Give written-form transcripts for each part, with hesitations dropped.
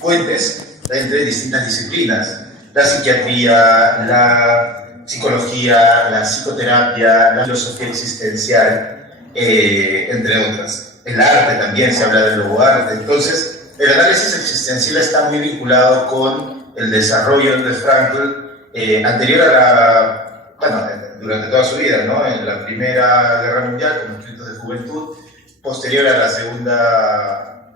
fuentes entre distintas disciplinas: la psiquiatría, la psicología, la psicoterapia, la filosofía existencial, entre otras. El arte también, se habla del nuevo arte. Entonces, el análisis existencial está muy vinculado con el desarrollo de Frankl anterior a durante toda su vida, ¿no? En la Primera Guerra Mundial, con escritos de juventud, posterior a la Segunda...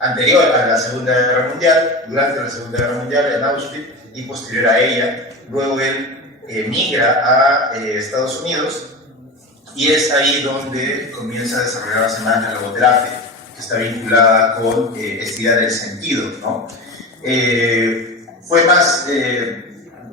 anterior a la Segunda Guerra Mundial, durante la Segunda Guerra Mundial en Auschwitz y posterior a ella. Luego él migra a Estados Unidos y es ahí donde comienza a desarrollarse más la logoterapia, que está vinculada con esta idea del sentido, ¿no? Fue más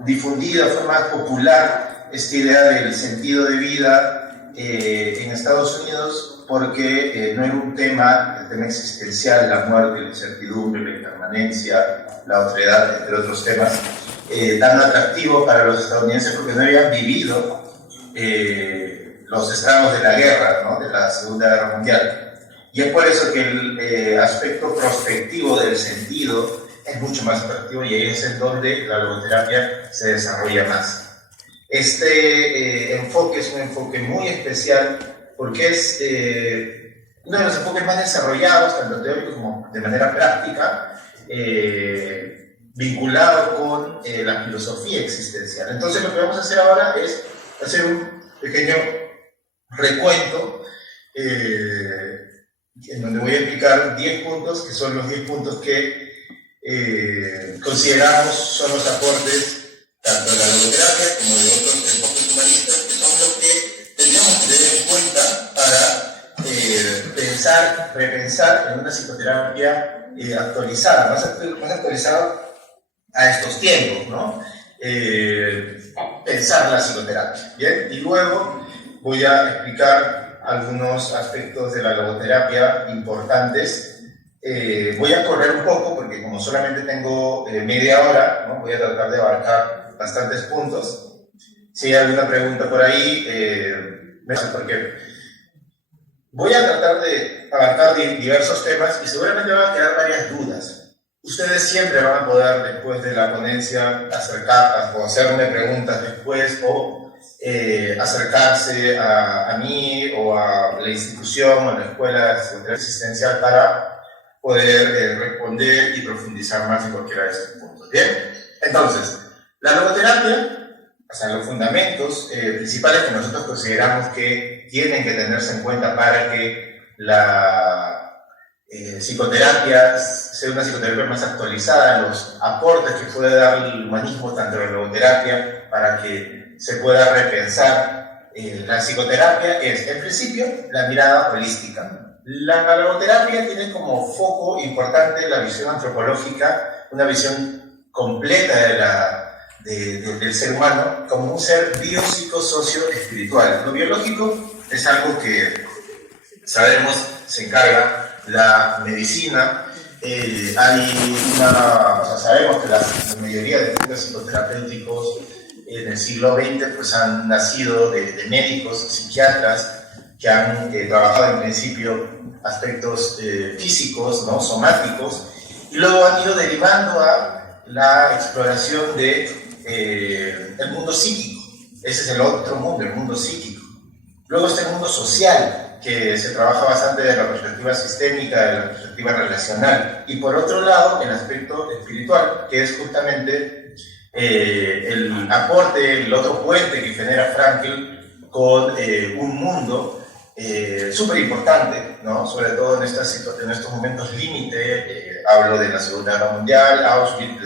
difundida, fue más popular esta idea del sentido de vida en Estados Unidos, porque no era un tema, el tema existencial, la muerte, la incertidumbre, la impermanencia, la otredad, entre otros temas, tan atractivo para los estadounidenses, porque no habían vivido los estragos de la guerra, ¿no? De la Segunda Guerra Mundial. Y es por eso que el aspecto prospectivo del sentido es mucho más atractivo, y ahí es en donde la logoterapia se desarrolla más. Este enfoque es un enfoque muy especial, porque es uno de los enfoques más desarrollados, tanto teóricos como de manera práctica, vinculado con la filosofía existencial. Entonces, lo que vamos a hacer ahora es hacer un pequeño recuento en donde voy a explicar 10 puntos, que son los 10 puntos que consideramos son los aportes tanto de la logoterapia como de otros enfoques humanistas, que son los que tendríamos que tener en cuenta para repensar en una psicoterapia actualizada, más actualizada a estos tiempos, ¿no? Pensar la psicoterapia, ¿bien? Y luego voy a explicar algunos aspectos de la logoterapia importantes. Voy a correr un poco, porque como solamente tengo media hora, ¿no? Voy a tratar de abarcar bastantes puntos. Si hay alguna pregunta por ahí, porque voy a tratar de abarcar diversos temas y seguramente van a quedar varias dudas. Ustedes siempre van a poder, después de la ponencia, acercar o hacerme preguntas después, o acercarse a mí o a la institución o a la escuela de seguridad existencial para poder responder y profundizar más en cualquiera de estos puntos. ¿Bien? Entonces, la logoterapia, o sea, los fundamentos principales que nosotros consideramos que tienen que tenerse en cuenta para que la psicoterapia sea una psicoterapia más actualizada, los aportes que puede dar el humanismo, tanto la logoterapia, para que se pueda repensar la psicoterapia, es, en principio, la mirada holística. La logoterapia tiene como foco importante la visión antropológica, una visión completa del ser humano como un ser biopsicosocio-espiritual. Lo biológico es algo que sabemos se encarga la medicina. Sabemos que la mayoría de estudios psicoterapéuticos en el siglo XX pues, han nacido de médicos, psiquiatras, que han trabajado en principio aspectos físicos, ¿no? Somáticos, y luego han ido derivando a la exploración del mundo psíquico. Ese es el otro mundo, el mundo psíquico. Luego está el mundo social, que se trabaja bastante de la perspectiva sistémica, de la perspectiva relacional. Y por otro lado, el aspecto espiritual, que es justamente el aporte, el otro puente que genera Frankl con un mundo súper importante, ¿no? Sobre todo en estos momentos límite. Hablo de la Segunda Guerra Mundial, Auschwitz,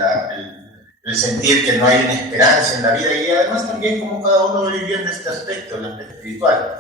el sentir que no hay una esperanza en la vida, y además también cómo cada uno vivió en este aspecto, el aspecto espiritual.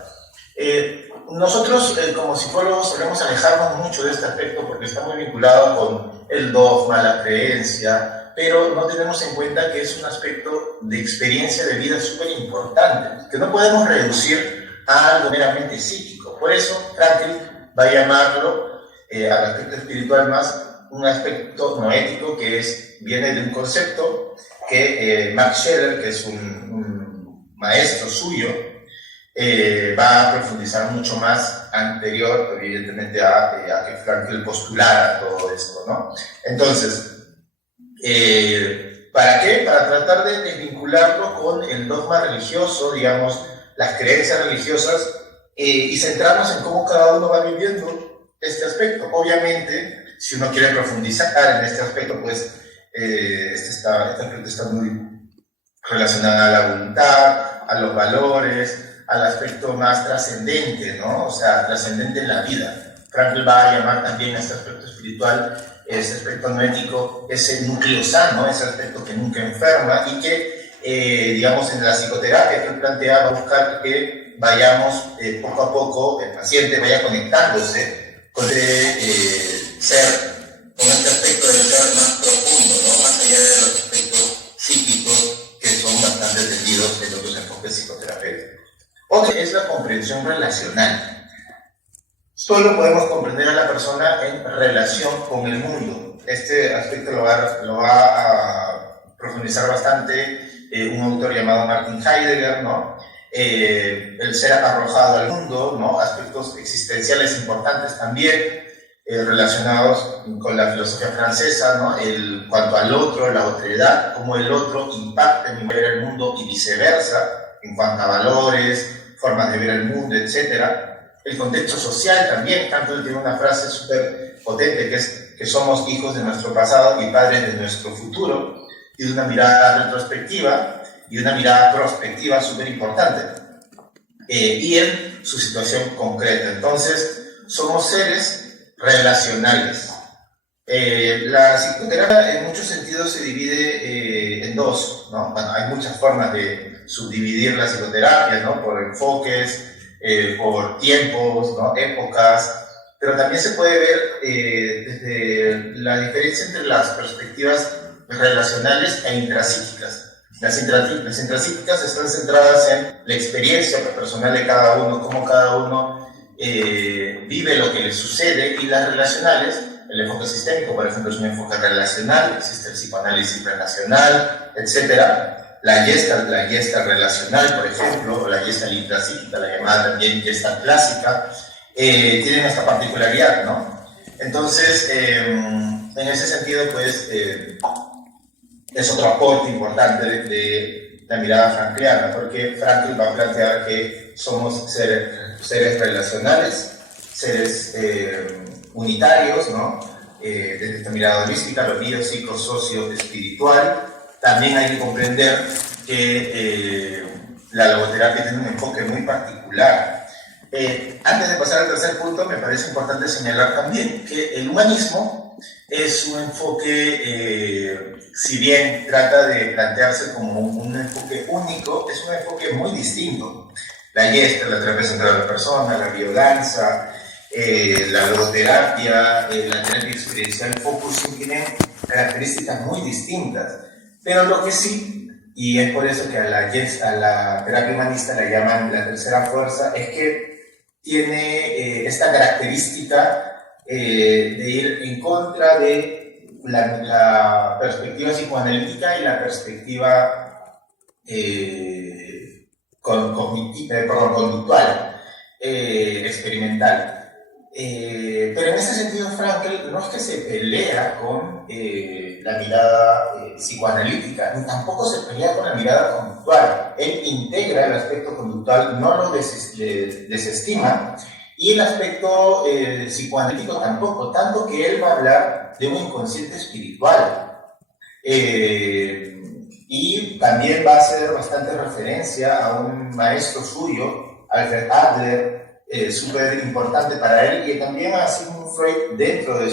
Nosotros como psicólogos solemos alejarnos mucho de este aspecto porque está muy vinculado con el dogma, la creencia, pero no tenemos en cuenta que es un aspecto de experiencia de vida súper importante, que no podemos reducir a algo meramente psíquico. Por eso Frankl va a llamarlo al aspecto espiritual más un aspecto noético, que viene de un concepto que Max Scheler, que es un maestro suyo, va a profundizar mucho más anterior, evidentemente, a que Frankl postulara todo esto, ¿no? Entonces, ¿para qué? Para tratar de desvincularlo con el dogma religioso, digamos, las creencias religiosas, y centrarnos en cómo cada uno va viviendo este aspecto. Obviamente, si uno quiere profundizar en este aspecto, pues esta pregunta está muy relacionada a la voluntad, a los valores, al aspecto más trascendente, ¿no? O sea, trascendente en la vida. Frankl va a llamar también a este aspecto espiritual, ese aspecto noético, ese núcleo sano, ese aspecto que nunca enferma y que, digamos, en la psicoterapia que él plantea va a buscar que vayamos poco a poco, el paciente vaya conectándose con este aspecto del ser más profundo, ¿no? Más allá de los aspectos psíquicos que son bastante atendidos en otros enfoques psicoterapéuticos. Otra es la comprensión relacional. Solo podemos comprender a la persona en relación con el mundo. Este aspecto lo va a profundizar bastante un autor llamado Martin Heidegger, ¿no? El ser arrojado al mundo, ¿no? Aspectos existenciales importantes también, relacionados con la filosofía francesa, ¿no? Cuanto al otro, la otredad, cómo el otro impacta en ver el mundo y viceversa, en cuanto a valores, formas de ver el mundo, etc. El contexto social también. Frankl tiene una frase súper potente que es que somos hijos de nuestro pasado y padres de nuestro futuro, y de una mirada retrospectiva y una mirada prospectiva súper importante, y en su situación concreta. Entonces, somos seres relacionales. La psicoterapia en muchos sentidos se divide en dos, ¿no? Bueno, hay muchas formas de subdividir la psicoterapia, ¿no? Por enfoques, por tiempos, ¿no? Épocas, pero también se puede ver desde la diferencia entre las perspectivas relacionales e intrapsíquicas. Las intrapsíquicas están centradas en la experiencia personal de cada uno, cómo cada uno vive lo que le sucede, y las relacionales, el enfoque sistémico, por ejemplo, es un enfoque relacional, existe el psicoanálisis relacional, etc. La Gestalt relacional, por ejemplo, o la Gestalt intrapsíquica, la llamada también Gestalt clásica, tienen esta particularidad, ¿no? Entonces, en ese sentido, pues, es otro aporte importante de la mirada frankliana, porque Frankl va a plantear que somos seres relacionales, seres unitarios, ¿no? Desde esta mirada holística, lo bio, psico, socio, espiritual. También hay que comprender que la logoterapia tiene un enfoque muy particular. Antes de pasar al tercer punto, me parece importante señalar también que el humanismo es un enfoque, si bien trata de plantearse como un enfoque único, es un enfoque muy distinto. La Gestalt, la terapia centrada en la persona, la biodanza, la logoterapia, la terapia experiencial focusing tienen características muy distintas. Pero lo que sí, y es por eso que a la terapia humanista la llaman la tercera fuerza, es que tiene esta característica de ir en contra de la perspectiva psicoanalítica y la perspectiva conductual, experimental. Pero en ese sentido, Frankl no es que se pelea con la mirada psicoanalítica, ni tampoco se pelea con la mirada conductual. Él integra el aspecto conductual, no lo desestima, y el aspecto psicoanalítico tampoco, tanto que él va a hablar de un inconsciente espiritual. Y también va a hacer bastante referencia a un maestro suyo, Alfred Adler, súper importante para él, y también a Sigmund Freud dentro de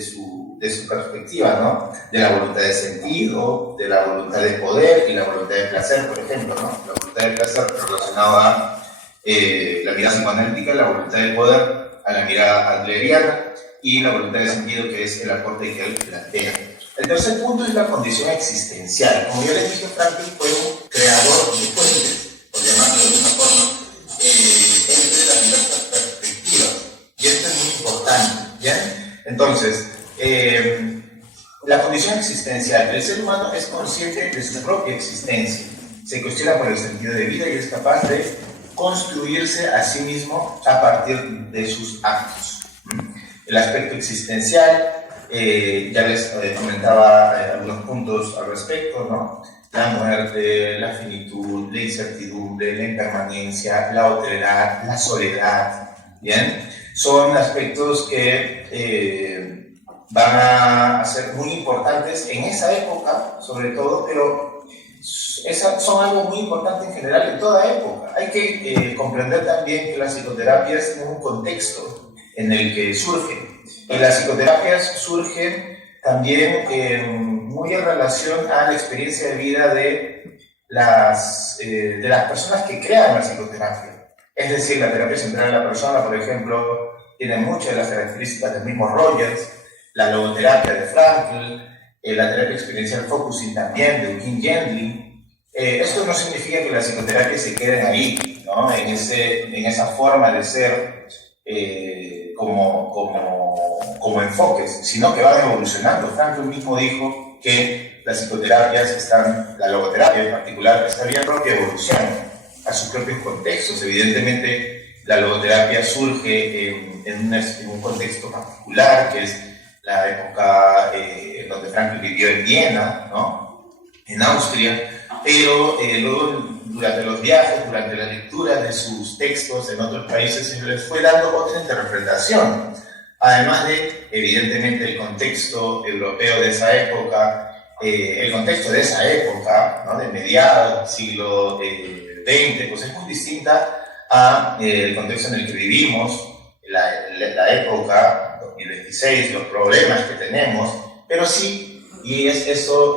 su perspectiva, ¿no? De la voluntad de sentido, de la voluntad de poder y la voluntad de placer, por ejemplo, ¿no? La voluntad de placer relacionada a la mirada psicoanalítica, la voluntad de poder a la mirada adleriana, y la voluntad de sentido, que es el aporte que él plantea. El tercer punto es la condición existencial. Como yo les dije, Frankl fue un creador de fuentes, por llamarlo de alguna forma, entre las diversas perspectivas, y esto es muy importante, ¿ya? Entonces, la condición existencial. El ser humano es consciente de su propia existencia, se cuestiona por el sentido de vida y es capaz de construirse a sí mismo a partir de sus actos. El aspecto existencial, ya les comentaba algunos puntos al respecto, ¿no? La muerte, la finitud, la incertidumbre, la impermanencia, la otredad, la soledad, ¿bien? Son aspectos que van a ser muy importantes en esa época, sobre todo, pero son algo muy importante en general en toda época. Hay que comprender también que las psicoterapias tienen un contexto en el que surgen. Y las psicoterapias surgen también muy en relación a la experiencia de vida de las personas que crean la psicoterapia. Es decir, la terapia central de la persona, por ejemplo, tiene muchas de las características del mismo Rogers, la logoterapia de Frankl, la terapia experiencial focusing también de Eugene Gendlin. Esto no significa que las psicoterapias se queden ahí, ¿no? en esa forma de ser como enfoques, sino que van evolucionando. Frankl mismo dijo que las psicoterapias la logoterapia en particular, está bien propia evolución a sus propios contextos. Evidentemente, la logoterapia surge en un contexto particular, que es la época en donde Frankl vivió en Viena, ¿no? En Austria, pero luego durante los viajes, durante la lectura de sus textos en otros países, se les fue dando otra interpretación, además de, evidentemente, el contexto europeo de esa época, ¿no? De mediados del siglo XX, pues es muy distinta al contexto en el que vivimos, la época 2026, los problemas que tenemos, pero sí, y eso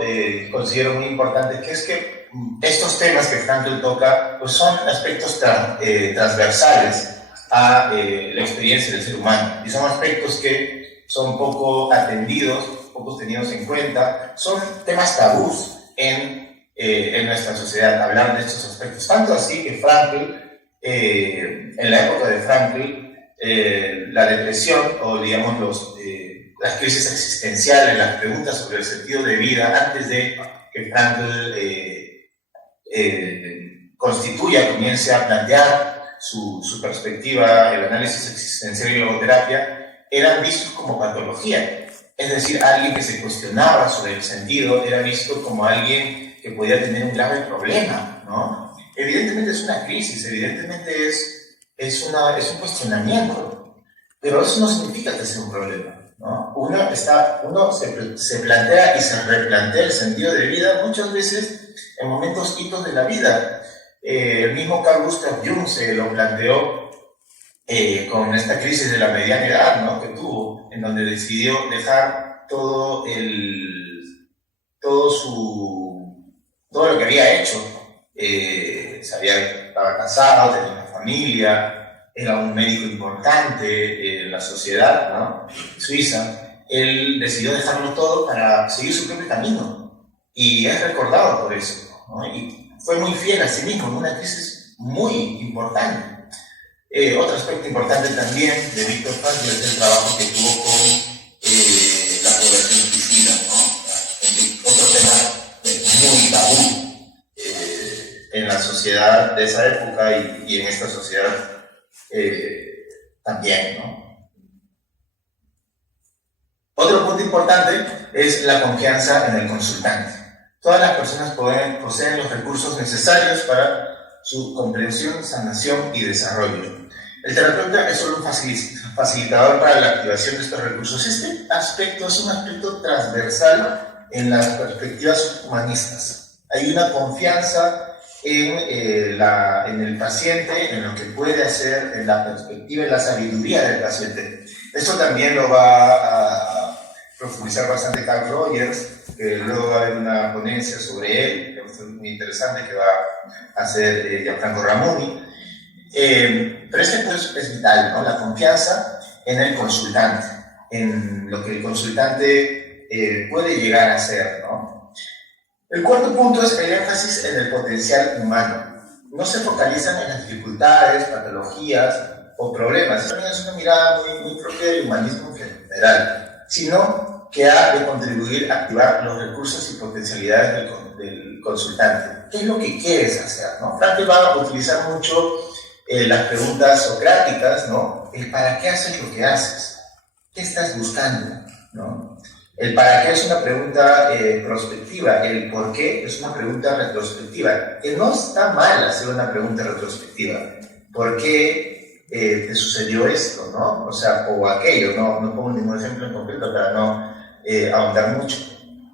considero muy importante, que es que estos temas que Frankl toca pues son aspectos transversales a la experiencia del ser humano, y son aspectos que son poco atendidos, poco tenidos en cuenta, son temas tabús en nuestra sociedad, hablar de estos aspectos, tanto así que Frankl, en la época de Frankl, la depresión o digamos las crisis existenciales, las preguntas sobre el sentido de vida, antes de que Frankl comience a plantear su perspectiva, el análisis existencial y la logoterapia, eran vistos como patología. Es decir, alguien que se cuestionaba sobre el sentido era visto como alguien que podía tener un grave problema, ¿no? Evidentemente es una crisis, evidentemente es un cuestionamiento, pero eso no significa que sea un problema, ¿no? Uno se plantea y se replantea el sentido de vida muchas veces en momentos hitos de la vida. El mismo Carl Gustav Jung se lo planteó con esta crisis de la mediana edad, ¿no? Que tuvo, en donde decidió dejar todo lo que había hecho. Estaba casado, tenía una familia, era un médico importante en la sociedad, ¿no? Suiza. Él decidió dejarlo todo para seguir su propio camino y es recordado por eso, ¿no? Y fue muy fiel a sí mismo en una crisis muy importante. Otro aspecto importante también de Viktor Frankl es el trabajo que tuvo con la población suicida, ¿no? Otro tema muy tabú en la sociedad de esa época y en esta sociedad también, ¿no? Otro punto importante es la confianza en el consultante. Todas las personas poseen los recursos necesarios para su comprensión, sanación y desarrollo. El terapeuta es solo un facilitador para la activación de estos recursos. Este aspecto es un aspecto transversal en las perspectivas humanistas. Hay una confianza en el paciente, en lo que puede hacer, en la perspectiva, en la sabiduría del paciente. Esto también lo va a profundizar bastante Carl Rogers, que luego va a haber una ponencia sobre él, que va a ser muy interesante, que va a hacer Gianfranco Ramoni. Pero este punto es vital, ¿no? La confianza en el consultante, en lo que el consultante puede llegar a ser, ¿no? El cuarto punto es el énfasis en el potencial humano. No se focalizan en las dificultades, patologías o problemas. Eso también es una mirada muy propia del humanismo en general, sino que ha de contribuir a activar los recursos y potencialidades del consultante. ¿Qué es lo que quieres hacer, no? Frankl va a utilizar mucho las preguntas socráticas, ¿no? El para qué haces lo que haces, qué estás buscando, ¿no? El para qué es una pregunta prospectiva, el por qué es una pregunta retrospectiva, que no está mal hacer una pregunta retrospectiva. ¿Por qué te sucedió esto, no? O sea, o aquello, no pongo ningún ejemplo en concreto para no ahondar mucho,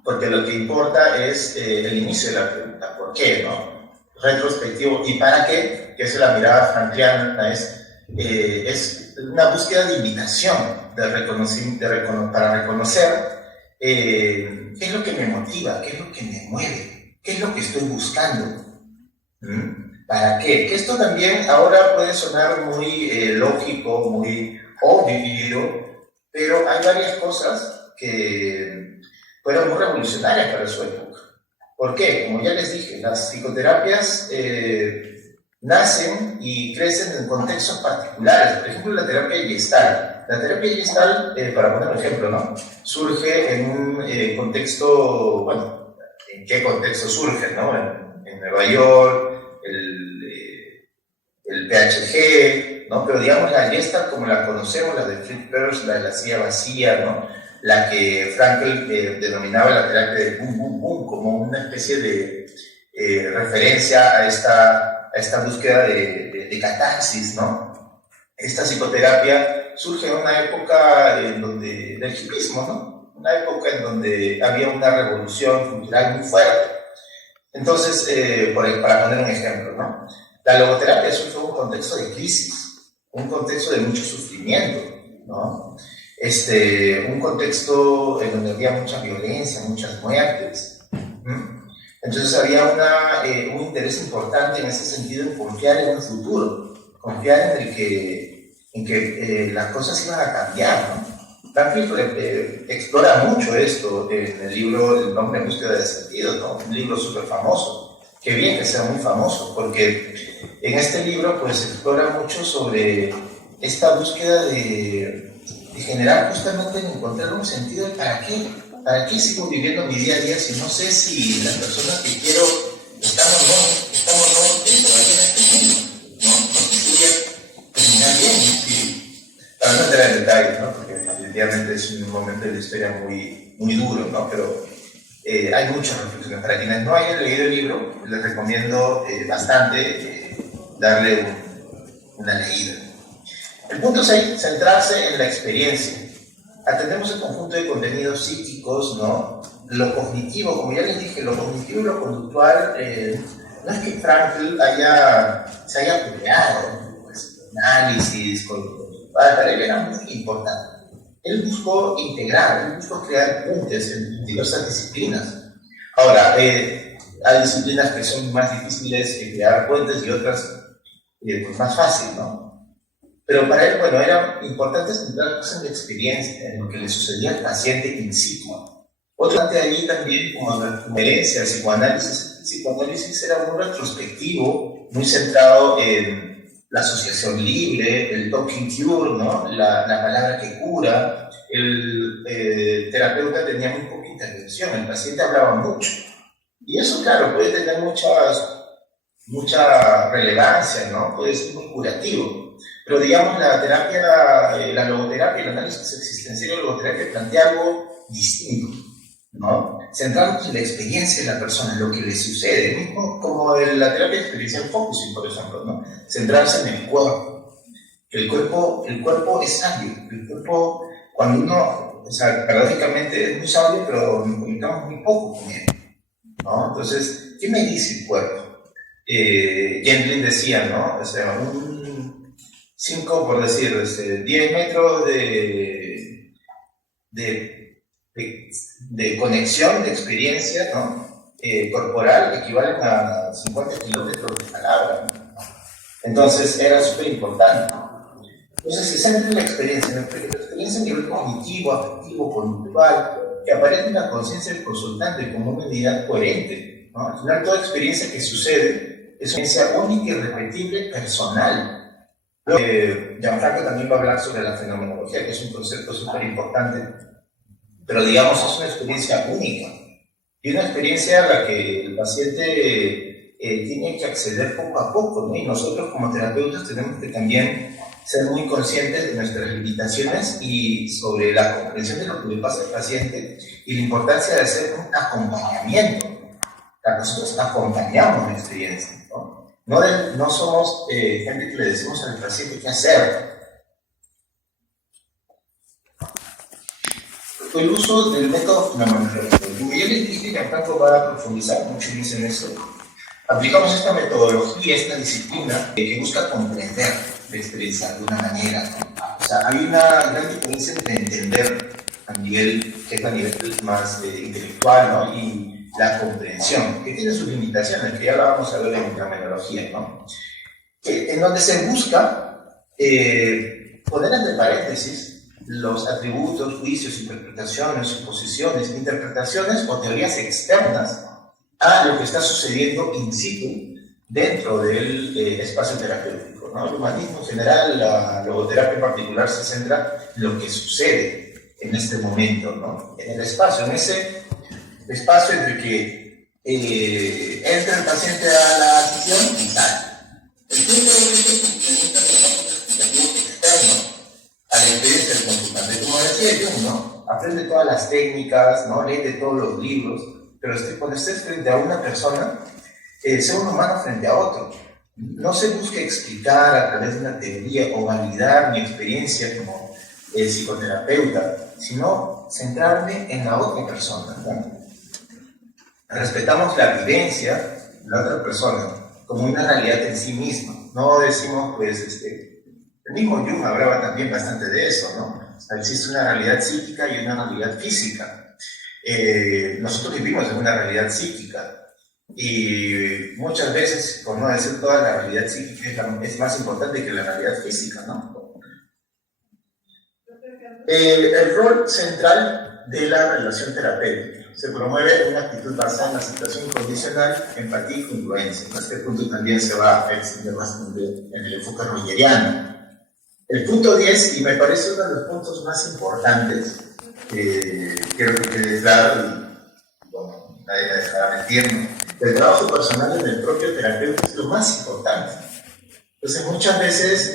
porque lo que importa es el inicio de la pregunta, ¿por qué, no? Retrospectivo, ¿y para qué? Que es la mirada frankliana, es una búsqueda de invitación, para reconocer qué es lo que me motiva, qué es lo que me mueve, qué es lo que estoy buscando. ¿Para qué? Que esto también ahora puede sonar muy lógico, muy obvio, pero hay varias cosas que fueron muy revolucionarias para su época. ¿Por qué? Como ya les dije, las psicoterapias nacen y crecen en contextos particulares. Por ejemplo, la terapia Gestalt. La terapia Gestalt, para poner un ejemplo, ¿no? Surge en un contexto, bueno, ¿en qué contexto surge, no? En Nueva York, el PHG, ¿no? Pero digamos la Gestalt como la conocemos, la de Fritz Perls, la de la silla vacía, ¿no? La que Frankl denominaba la terapia de boom, boom, boom, como una especie de referencia a esta búsqueda de catarsis, ¿no? Esta psicoterapia surge en una época del hipismo, ¿no? Una época en donde había una revolución cultural muy fuerte. Entonces, para poner un ejemplo, ¿no? La logoterapia surge en un contexto de crisis, un contexto de mucho sufrimiento, ¿no? Un contexto en donde había mucha violencia, muchas muertes. Entonces había un interés importante en ese sentido en confiar en un futuro, confiar en que las cosas iban a cambiar, ¿no? Frankl explora mucho esto en el libro El hombre en búsqueda de sentido, ¿no? Un libro súper famoso. Qué bien que sea muy famoso, porque en este libro pues explora mucho sobre esta búsqueda de generar justamente en encontrar un sentido de para qué sigo viviendo mi día a día si no sé si las personas que quiero están o no dentro de este mundo, ¿no? No sé si voy a terminar bien, sí. Para no entrar en detalles, ¿no? Porque definitivamente es un momento de la historia muy, muy duro, ¿no? Pero hay muchas reflexiones. Para quienes no hayan leído el libro, les recomiendo bastante darle una leída. El punto es ahí, centrarse en la experiencia. Atendemos el conjunto de contenidos psíquicos, ¿no? Lo cognitivo, como ya les dije, lo cognitivo y lo conductual, no es que Frankl se haya peleado, pues, análisis conductual, para él era muy importante. Él buscó integrar, él buscó crear puentes en diversas disciplinas. Ahora, hay disciplinas que son más difíciles que crear puentes y otras pues más fácil, ¿no? Pero para él, bueno, era importante centrarse en la experiencia, en lo que le sucedía al paciente in situ. Otra parte de allí también, como herencia, el psicoanálisis era muy retrospectivo, muy centrado en la asociación libre, el talking cure, ¿no? La palabra que cura. El terapeuta tenía muy poca intervención, el paciente hablaba mucho. Y eso, claro, puede tener mucha relevancia, ¿no? Puede ser muy curativo. Pero digamos, la logoterapia, el análisis existencial de la logoterapia plantea algo distinto, ¿no? Centrarnos en la experiencia de la persona, en lo que le sucede, mismo como en la terapia experiencial focusing, por ejemplo, ¿no? Centrarse en el cuerpo. El cuerpo es sabio. El cuerpo, cuando uno, o sea, paradójicamente es muy sabio, pero nos comunicamos muy poco con él, ¿no? Entonces, ¿qué me dice el cuerpo? Gentlin decía, ¿no? O sea, 5, por decir, 10 metros de conexión, de experiencia, ¿no? Corporal equivalen a 50 kilómetros de palabra, ¿no? Entonces era súper importante. Entonces se centra en la experiencia a nivel cognitivo, afectivo, conductual, que aparece en la conciencia del consultante como una unidad coherente, ¿no? Al final, toda experiencia que sucede es una experiencia única y repetible, personal. Gianfranco también va a hablar sobre la fenomenología, que es un concepto súper importante, pero digamos es una experiencia única y una experiencia a la que el paciente tiene que acceder poco a poco, ¿no? Y nosotros como terapeutas tenemos que también ser muy conscientes de nuestras limitaciones y sobre la comprensión de lo que le pasa al paciente y la importancia de hacer un acompañamiento. O sea, nosotros acompañamos la experiencia, ¿no? No somos gente que le decimos al paciente qué hacer. El uso del método fenomenológico. Como ya les dije, que Franco va a profundizar mucho más en eso. Aplicamos esta metodología, esta disciplina, que busca comprender la experiencia de una manera, ¿no? O sea, hay una gran diferencia entre entender a nivel, que es a nivel más intelectual, ¿no? Y la comprensión, que tiene sus limitaciones, que ya la vamos a ver en la fenomenología, ¿no? En donde se busca poner entre paréntesis los atributos, juicios, interpretaciones, suposiciones, interpretaciones o teorías externas a lo que está sucediendo in situ dentro del espacio terapéutico, ¿no? El humanismo en general, la logoterapia en particular, se centra en lo que sucede en este momento, ¿no? En el espacio, en ese espacio entre que entra el paciente a la sesión y sale. El punto a la experiencia del consultante. Como decía Jung, ¿no? Aprende todas las técnicas, ¿no? Lee todos los libros, pero cuando estés frente a una persona, sea un humano frente a otro. No se busque explicar a través de una teoría o validar mi experiencia como psicoterapeuta, sino centrarme en la otra persona, ¿no? Respetamos la vivencia de la otra persona como una realidad en sí misma. No decimos, pues, el mismo Jung hablaba también bastante de eso, ¿no? O sea, existe una realidad psíquica y una realidad física. Nosotros vivimos en una realidad psíquica y muchas veces, por no decir toda la realidad psíquica, es más importante que la realidad física, ¿no? El rol central de la relación terapéutica. Se promueve una actitud basada en la aceptación incondicional, empatía y congruencia. Este punto también se va a extender bastante en el enfoque rogeriano. El punto 10, y me parece uno de los puntos más importantes, creo que quede claro, y bueno, nadie me dejará mentirme, el trabajo personal en el propio terapeuta es lo más importante. Entonces muchas veces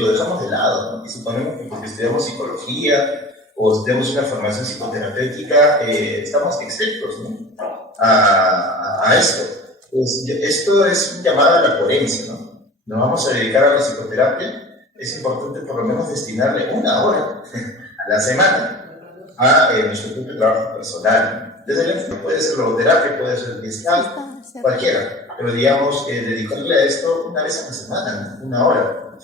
lo dejamos de lado, ¿no? Y suponemos que porque estudiamos psicología o tenemos una formación psicoterapéutica, estamos exentos, ¿no? a esto. Pues, esto es un llamado a la coherencia, ¿no? Nos vamos a dedicar a la psicoterapia. Es importante por lo menos destinarle una hora a la semana a nuestro propio trabajo personal. Desde el enfoque puede ser logoterapia, puede ser gestal, cualquiera, pero digamos dedicarle a esto una vez a la semana, una hora,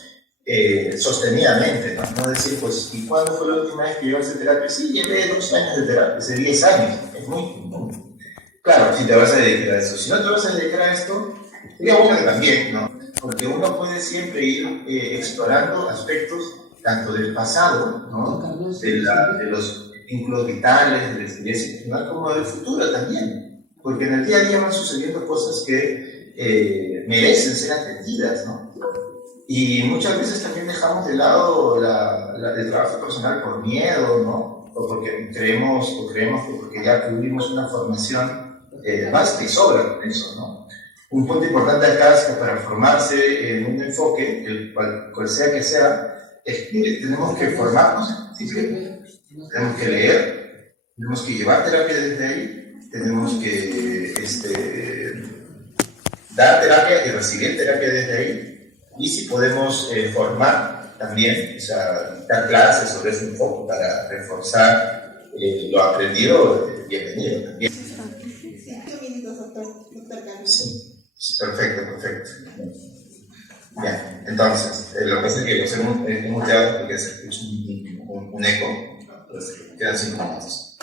sostenidamente, ¿no? No decir, pues, ¿y cuándo fue la última vez que yo hice terapia? Sí, llevé 2 años de terapia, hace 10 años, es muy común. Claro, si te vas a dedicar a eso. Si no te vas a dedicar a esto, sería bueno también, ¿no? Porque uno puede siempre ir explorando aspectos tanto del pasado, ¿no? de los vínculos vitales, de la experiencia personal, como del futuro también. Porque en el día a día van sucediendo cosas que merecen ser atendidas, ¿no? Y muchas veces también dejamos de lado el trabajo personal por miedo, ¿no? O porque creemos que porque ya tuvimos una formación basta y sobra eso, ¿no? Un punto importante acá es que para formarse en un enfoque, cual sea que sea, es que tenemos que formarnos, ¿sí? Tenemos que leer, tenemos que llevar terapia desde ahí, tenemos que dar terapia y recibir terapia desde ahí, y si podemos formar también, o sea, dar clases sobre ese enfoque para reforzar lo aprendido, bienvenido también. Sí. Perfecto. Bien, entonces, lo que es que los hemos muteado porque se escucha un eco, entonces quedan 5 minutos.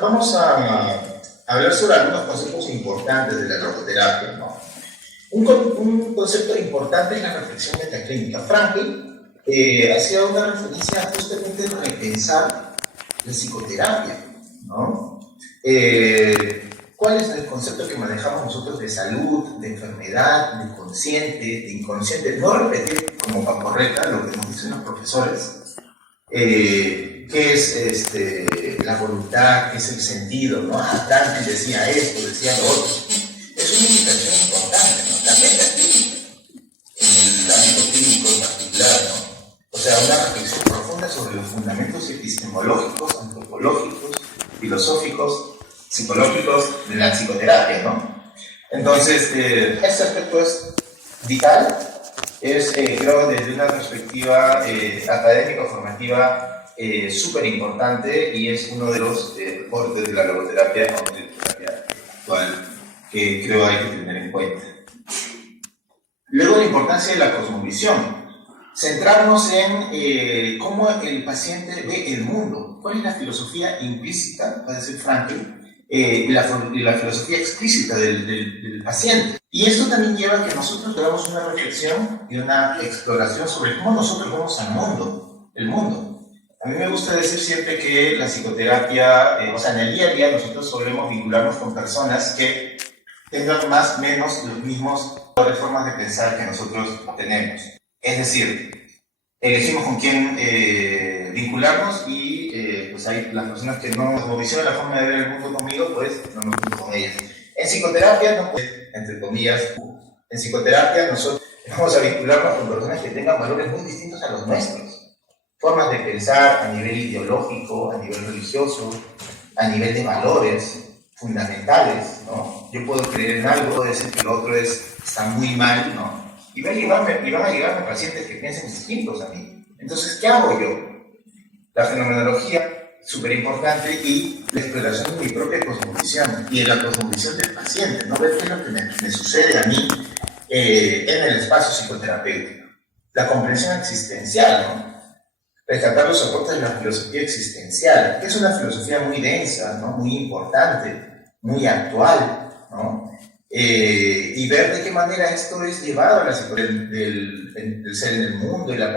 Vamos a hablar sobre algunos conceptos importantes de la logoterapia, ¿no? Un concepto importante es la reflexión metaclínica. Frankl hacía una referencia justamente a repensar la psicoterapia, ¿no? ¿Cuál es el concepto que manejamos nosotros de salud, de enfermedad, de consciente, de inconsciente? No repetir como paporreta lo que nos dicen los profesores, qué es la voluntad, qué es el sentido, ¿no? Dante decía esto, decía lo otro. Es una invitación importante. filosóficos, psicológicos de la psicoterapia, ¿no? Entonces, este aspecto es vital, es, creo, desde una perspectiva académica o formativa súper importante y es uno de los aportes de la logoterapia o de la terapia actual que creo hay que tener en cuenta. Luego, la importancia de la cosmovisión. Centrarnos en cómo el paciente ve el mundo. ¿Cuál es la filosofía implícita, va a decir Franklin, y la filosofía explícita del paciente? Y esto también lleva a que nosotros hagamos una reflexión y una exploración sobre cómo nosotros vemos al mundo, el mundo. A mí me gusta decir siempre que la psicoterapia, o sea, en el día a día nosotros solemos vincularnos con personas que tengan más o menos los mismos formas de pensar que nosotros tenemos. Es decir, elegimos con quién vincularnos y pues hay las personas que no cosmovisionan la forma de ver el mundo conmigo, pues no nos junto con ellas. En psicoterapia, no, pues, entre comillas, en psicoterapia nosotros vamos a vincularnos con personas que tengan valores muy distintos a los nuestros. Formas de pensar a nivel ideológico, a nivel religioso, a nivel de valores fundamentales, ¿no? Yo puedo creer en algo, puedo decir que lo otro está muy mal, ¿no? Y van a llegarme pacientes que piensen distintos a mí. Entonces, ¿qué hago yo? La fenomenología, súper importante, y la exploración de mi propia cosmovisión y de la cosmovisión del paciente, ¿no? Ver qué es lo que me sucede a mí en el espacio psicoterapéutico. La comprensión existencial, ¿no? Rescatar los aportes de la filosofía existencial, que es una filosofía muy densa, ¿no? Muy importante, muy actual, ¿no? Y ver de qué manera esto es llevado a la del ser en el mundo y la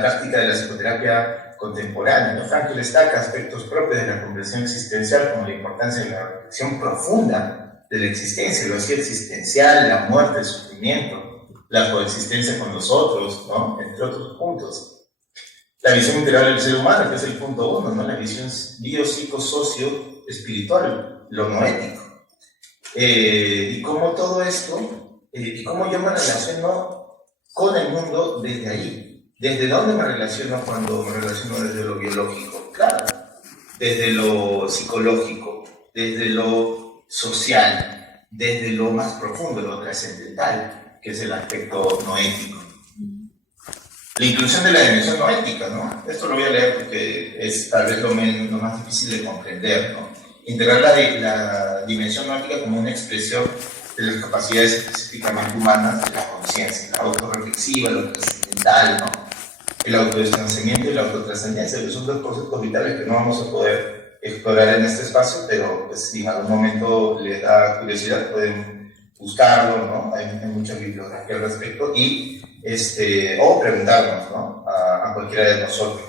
práctica de la psicoterapia contemporánea, ¿no? Frankl destaca aspectos propios de la comprensión existencial como la importancia de la reflexión profunda de la existencia, el vacío existencial, la muerte, el sufrimiento, la coexistencia con los otros, ¿no? Entre otros puntos. La visión integral del ser humano, que es el punto 1, ¿no? La visión bio-psico-socio-espiritual, lo noético. Y cómo todo esto, y cómo yo me relaciono con el mundo desde ahí. ¿Desde dónde me relaciono cuando me relaciono desde lo biológico? Claro, desde lo psicológico, desde lo social, desde lo más profundo, lo trascendental, que es el aspecto noético. La inclusión de la dimensión noética, ¿no? Esto lo voy a leer porque es tal vez lo más difícil de comprender, ¿no? Integrar la dimensión noética como una expresión de las capacidades específicamente humanas de la conciencia, la autorreflexiva, lo trascendental, ¿no? El autodistanciamiento y la autotrascendencia, que son dos conceptos vitales que no vamos a poder explorar en este espacio, pero pues, si en algún momento les da curiosidad pueden buscarlo, ¿no? Hay mucha bibliografía al respecto y o preguntarnos, ¿no? a cualquiera de nosotros.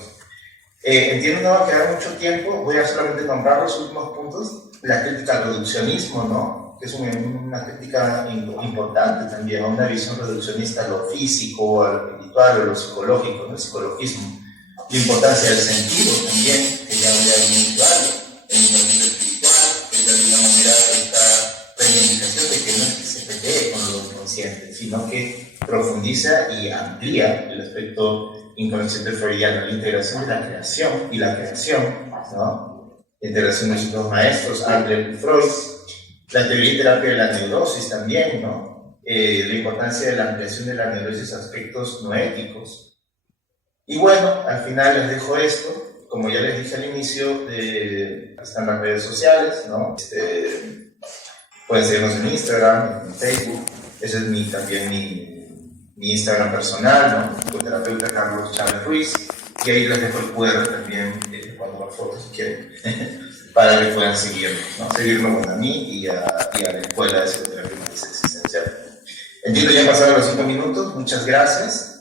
Entiendo que no va a quedar mucho tiempo, voy a solamente nombrar los últimos puntos. La crítica al reduccionismo, ¿no? Que es una crítica importante también, una visión reduccionista a lo físico, a lo espiritual, a lo psicológico, ¿no? El psicologismo. La importancia del sentido también, que ya había muy claro, en el ámbito espiritual, que es de alguna manera esta reivindicación de que no es que se pelee con lo inconsciente, sino que profundiza y amplía el aspecto inconsciente freudiano, la integración de la creación y la creación, ¿no? La integración de sus dos maestros, Adler y Freud, la teoría y terapia de la neurosis también, ¿no? La importancia de la ampliación de la neurosis a aspectos noéticos. Y bueno, al final les dejo esto, como ya les dije al inicio, están las redes sociales, ¿no? Pueden seguirnos en Instagram, en Facebook, ese es también mi Instagram personal, ¿no? Psicoterapeuta Carlos Chávez Ruiz, y ahí les dejo el QR también, cuando las fotos si quieren, para que puedan seguirme, ¿no? Seguirme bueno, a mí y a la Escuela de Psicoterapia Existencial. Entiendo, ya pasaron los 5 minutos, muchas gracias.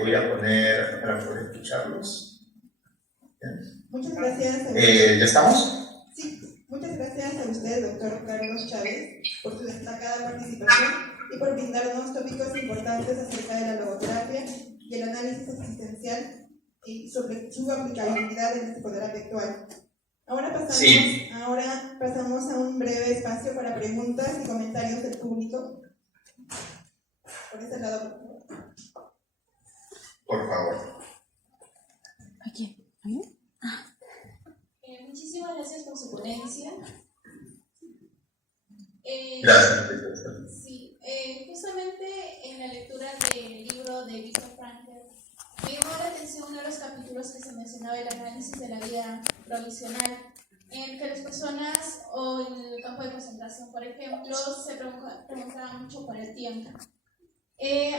Voy a poner para poder escucharlos. Muchas gracias. ¿Ya estamos? Sí, muchas gracias a usted, doctor Carlos Chávez, por su destacada participación y por brindarnos tópicos importantes acerca de la logoterapia y el análisis existencial y sobre su aplicabilidad en la psicoterapia actual. Ahora pasamos a un breve espacio para preguntas y comentarios del público. Por este lado, por favor. Aquí. Muchísimas gracias por su ponencia. Gracias. Sí, justamente en la lectura del libro de Viktor Frankl, me llamó la atención uno de los capítulos que se mencionaba el análisis de la vida provisional, en el que las personas, o en el campo de concentración, por ejemplo, se preguntaban mucho por el tiempo.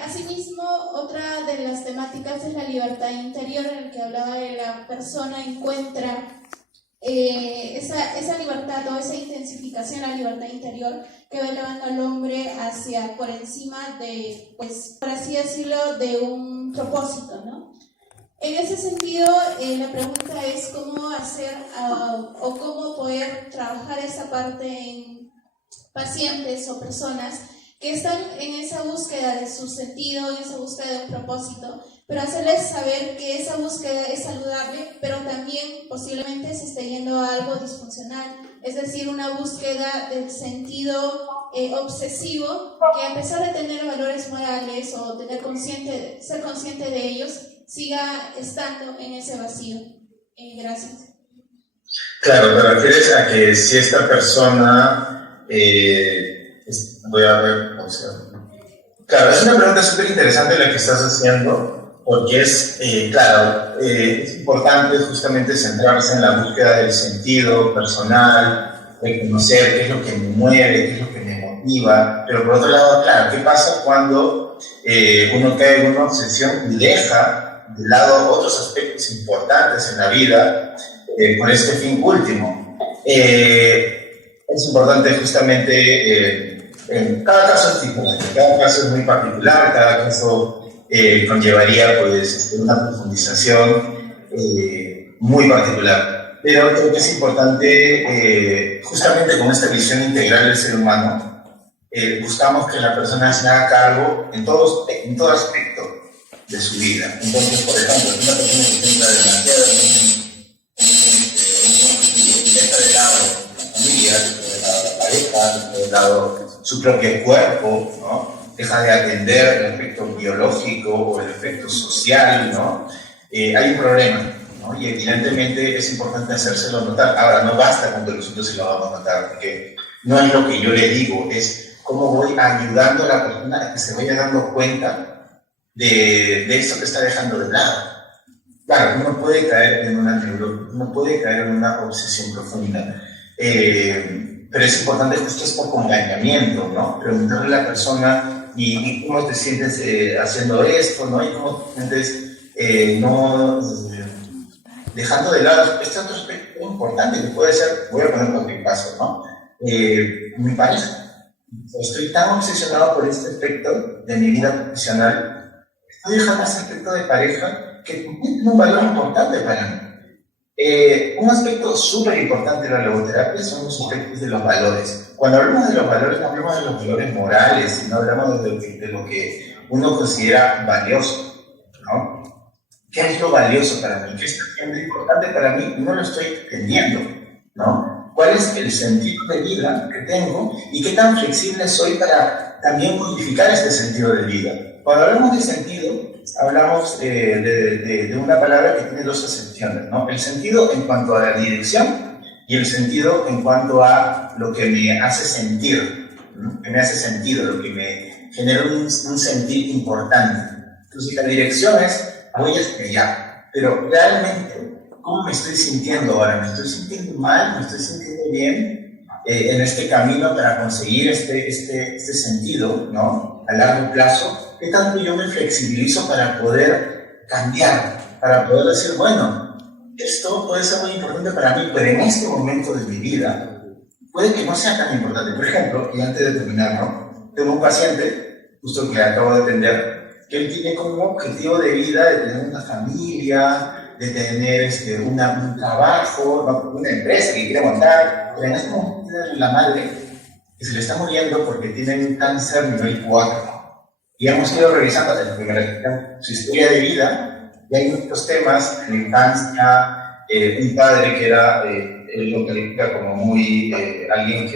Asimismo, otra de las temáticas es la libertad interior, en el que hablaba de la persona encuentra esa libertad o esa intensificación, la libertad interior que va elevando al hombre hacia por encima de, pues, por así decirlo, de un propósito, ¿no? En ese sentido, la pregunta es cómo hacer o cómo poder trabajar esa parte en pacientes o personas que están en esa búsqueda de su sentido, en esa búsqueda de un propósito, pero hacerles saber que esa búsqueda es saludable, pero también posiblemente se esté yendo a algo disfuncional, es decir, una búsqueda del sentido obsesivo, que a pesar de tener valores morales o ser consciente de ellos, siga estando en ese vacío. Gracias. Claro, te refieres a que si esta persona, voy a ver, o sea, claro, es una pregunta súper interesante la que estás haciendo, porque es, claro, es importante justamente centrarse en la búsqueda del sentido personal, de conocer qué es lo que me mueve, qué es lo que me motiva, pero por otro lado, claro, ¿qué pasa cuando uno cae en una obsesión y deja de lado otros aspectos importantes en la vida por este fin último? Es importante justamente, cada caso es diferente, cada caso es muy particular, cada caso conllevaría pues una profundización muy particular. Pero creo que es importante, justamente con esta visión integral del ser humano, buscamos que la persona se haga cargo en todo aspecto de su vida. Entonces, por ejemplo, una persona que tenga demasiado deja de lado la familia, deja de lado la pareja, deja de lado su propio cuerpo, ¿no? Deja de atender el aspecto biológico o el aspecto social, ¿no? Hay un problema, ¿no? Y evidentemente es importante hacérselo notar. Ahora, no basta con que nosotros se lo vamos a notar, porque no es lo que yo le digo, es cómo voy ayudando a la persona a que se vaya dando cuenta de esto que está dejando de lado. Claro, uno puede caer en una obsesión profunda, pero es importante que esto es por acompañamiento, ¿no? Preguntarle a la persona, ¿y cómo te sientes haciendo esto, ¿no? ¿Y cómo te sientes dejando de lado este otro aspecto importante que puede ser, voy a poner cualquier caso, ¿no? Mi pareja. Estoy tan obsesionado por este aspecto de mi vida profesional, estoy dejando ese aspecto de pareja que tiene un valor importante para mí. Un aspecto súper importante de la logoterapia son los aspectos de los valores. Cuando hablamos de los valores, no hablamos de los valores morales, sino hablamos de lo que uno considera valioso, ¿no? ¿Qué es lo valioso para mí? ¿Qué es lo importante para mí? No lo estoy entendiendo, ¿no? ¿Cuál es el sentido de vida que tengo y qué tan flexible soy para también modificar este sentido de vida? Cuando hablamos de sentido, hablamos de una palabra que tiene dos acepciones, ¿no? El sentido en cuanto a la dirección y el sentido en cuanto a lo que me hace sentir, ¿no? Que me hace sentido, lo que me genera un sentir importante. Entonces la dirección es, voy a estrellar, pero realmente, ¿cómo me estoy sintiendo ahora? ¿Me estoy sintiendo mal? ¿Me estoy sintiendo bien en este camino para conseguir este sentido, ¿no? A largo plazo. ¿Qué tanto yo me flexibilizo para poder cambiar? Para poder decir, bueno, esto puede ser muy importante para mí, pero en este momento de mi vida puede que no sea tan importante. Por ejemplo, y antes de terminar, ¿no? Tengo un paciente, justo que acabo de atender, que él tiene como objetivo de vida de tener una familia, de tener un trabajo, una empresa que quiere montar, pero en este momento tiene la madre que se le está muriendo porque tiene un cáncer nivel 4. Y hemos ido revisando desde la primera lección su historia de vida, y hay muchos temas en la infancia, un padre que era, él lo califica como muy, alguien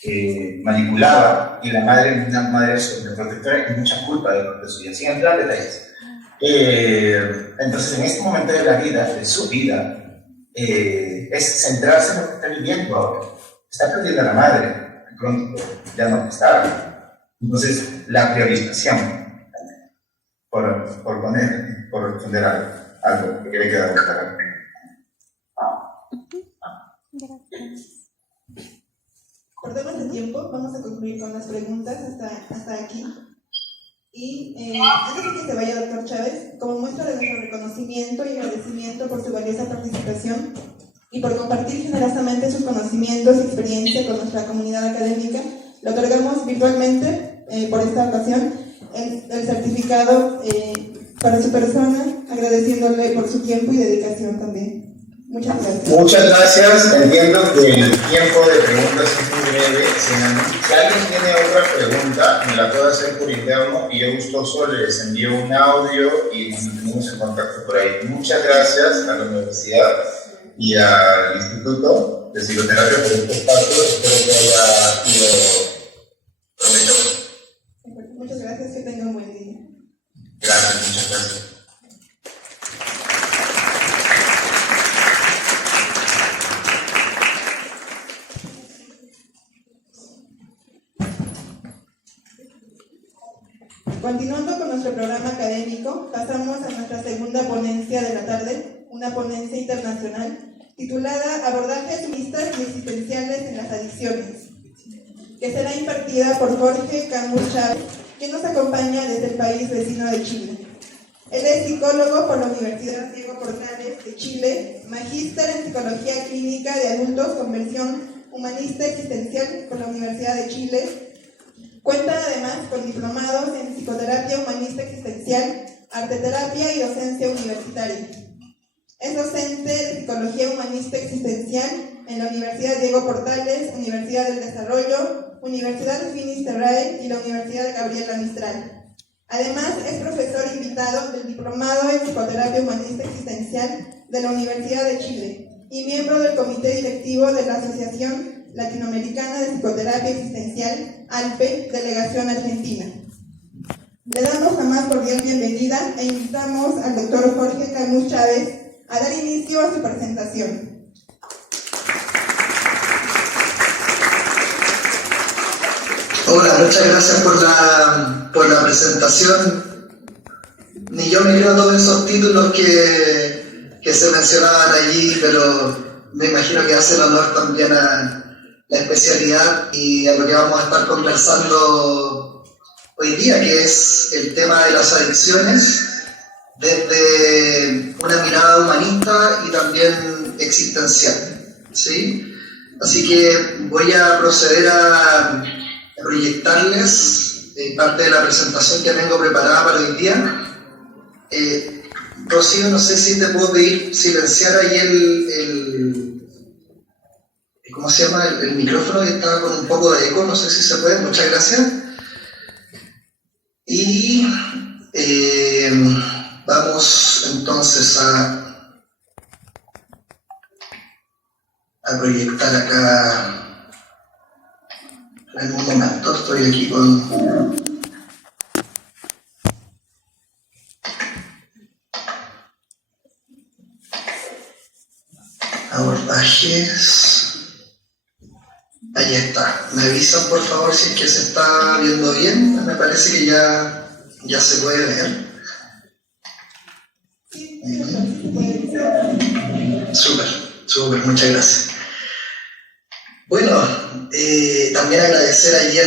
que manipulaba, y la madre, una madre sobreprotectora y mucha culpa de eso, y así entrar en detalles. Entonces, en este momento de la vida, de su vida, es centrarse en lo que está viviendo ahora. Está perdiendo a la madre, de pronto ya no está. Entonces, la priorización, por responder algo que le queda claro. Por temas de tiempo, vamos a concluir con las preguntas hasta aquí. Y antes de que se vaya, doctor Chávez, como muestra de nuestro reconocimiento y agradecimiento por su valiosa participación y por compartir generosamente sus conocimientos y experiencia con nuestra comunidad académica, le otorgamos virtualmente, por esta ocasión, el certificado para su persona, agradeciéndole por su tiempo y dedicación también. Muchas gracias. Muchas gracias. Entiendo que el tiempo de preguntas es muy breve. Si alguien tiene otra pregunta, me la puede hacer por interno y yo gustoso les envío un audio y nos mantenemos en contacto por ahí. Muchas gracias a la universidad y al Instituto de Psicoterapia por este espacio. Espero que haya sido provechoso. Muchas gracias. Que tengan un buen día. Gracias, muchas gracias. Continuando con nuestro programa académico, pasamos a nuestra segunda ponencia de la tarde, una ponencia internacional titulada Abordajes mixtas y existenciales en las adicciones, que será impartida por Jorge Camus Chávez, quien nos acompaña desde el país vecino de Chile. Él es psicólogo por la Universidad Diego Portales de Chile, magíster en Psicología Clínica de Adultos con versión humanista existencial por la Universidad de Chile. Cuenta además con diplomados en Psicoterapia Humanista Existencial, Arteterapia y Docencia Universitaria. Es docente de Psicología Humanista Existencial en la Universidad Diego Portales, Universidad del Desarrollo, Universidad Finis Terrae y la Universidad Gabriela Mistral. Además, es profesor invitado del Diplomado en Psicoterapia Humanista Existencial de la Universidad de Chile y miembro del Comité Directivo de la Asociación Latinoamericana de Psicoterapia Existencial, ALPE, Delegación Argentina. Le damos la más cordial bienvenida e invitamos al doctor Jorge Camus Chávez a dar inicio a su presentación. Hola, muchas gracias por la presentación. Ni yo me creo todos esos títulos que se mencionaban allí, pero me imagino que hacen honor también a la especialidad y a lo que vamos a estar conversando hoy día, que es el tema de las adicciones desde una mirada humanista y también existencial, ¿sí? Así que voy a proceder a proyectarles parte de la presentación que tengo preparada para hoy día. Rocío, no sé si te puedo pedir silenciar ahí ¿cómo se llama? El micrófono, que estaba con un poco de eco, no sé si se puede, muchas gracias. Y vamos entonces a proyectar acá. En un momento, estoy aquí con abordajes. Ahí está. Me avisan por favor si es que se está viendo bien. Me parece que ya se puede ver. Súper, muchas gracias. Bueno, también agradecer allí a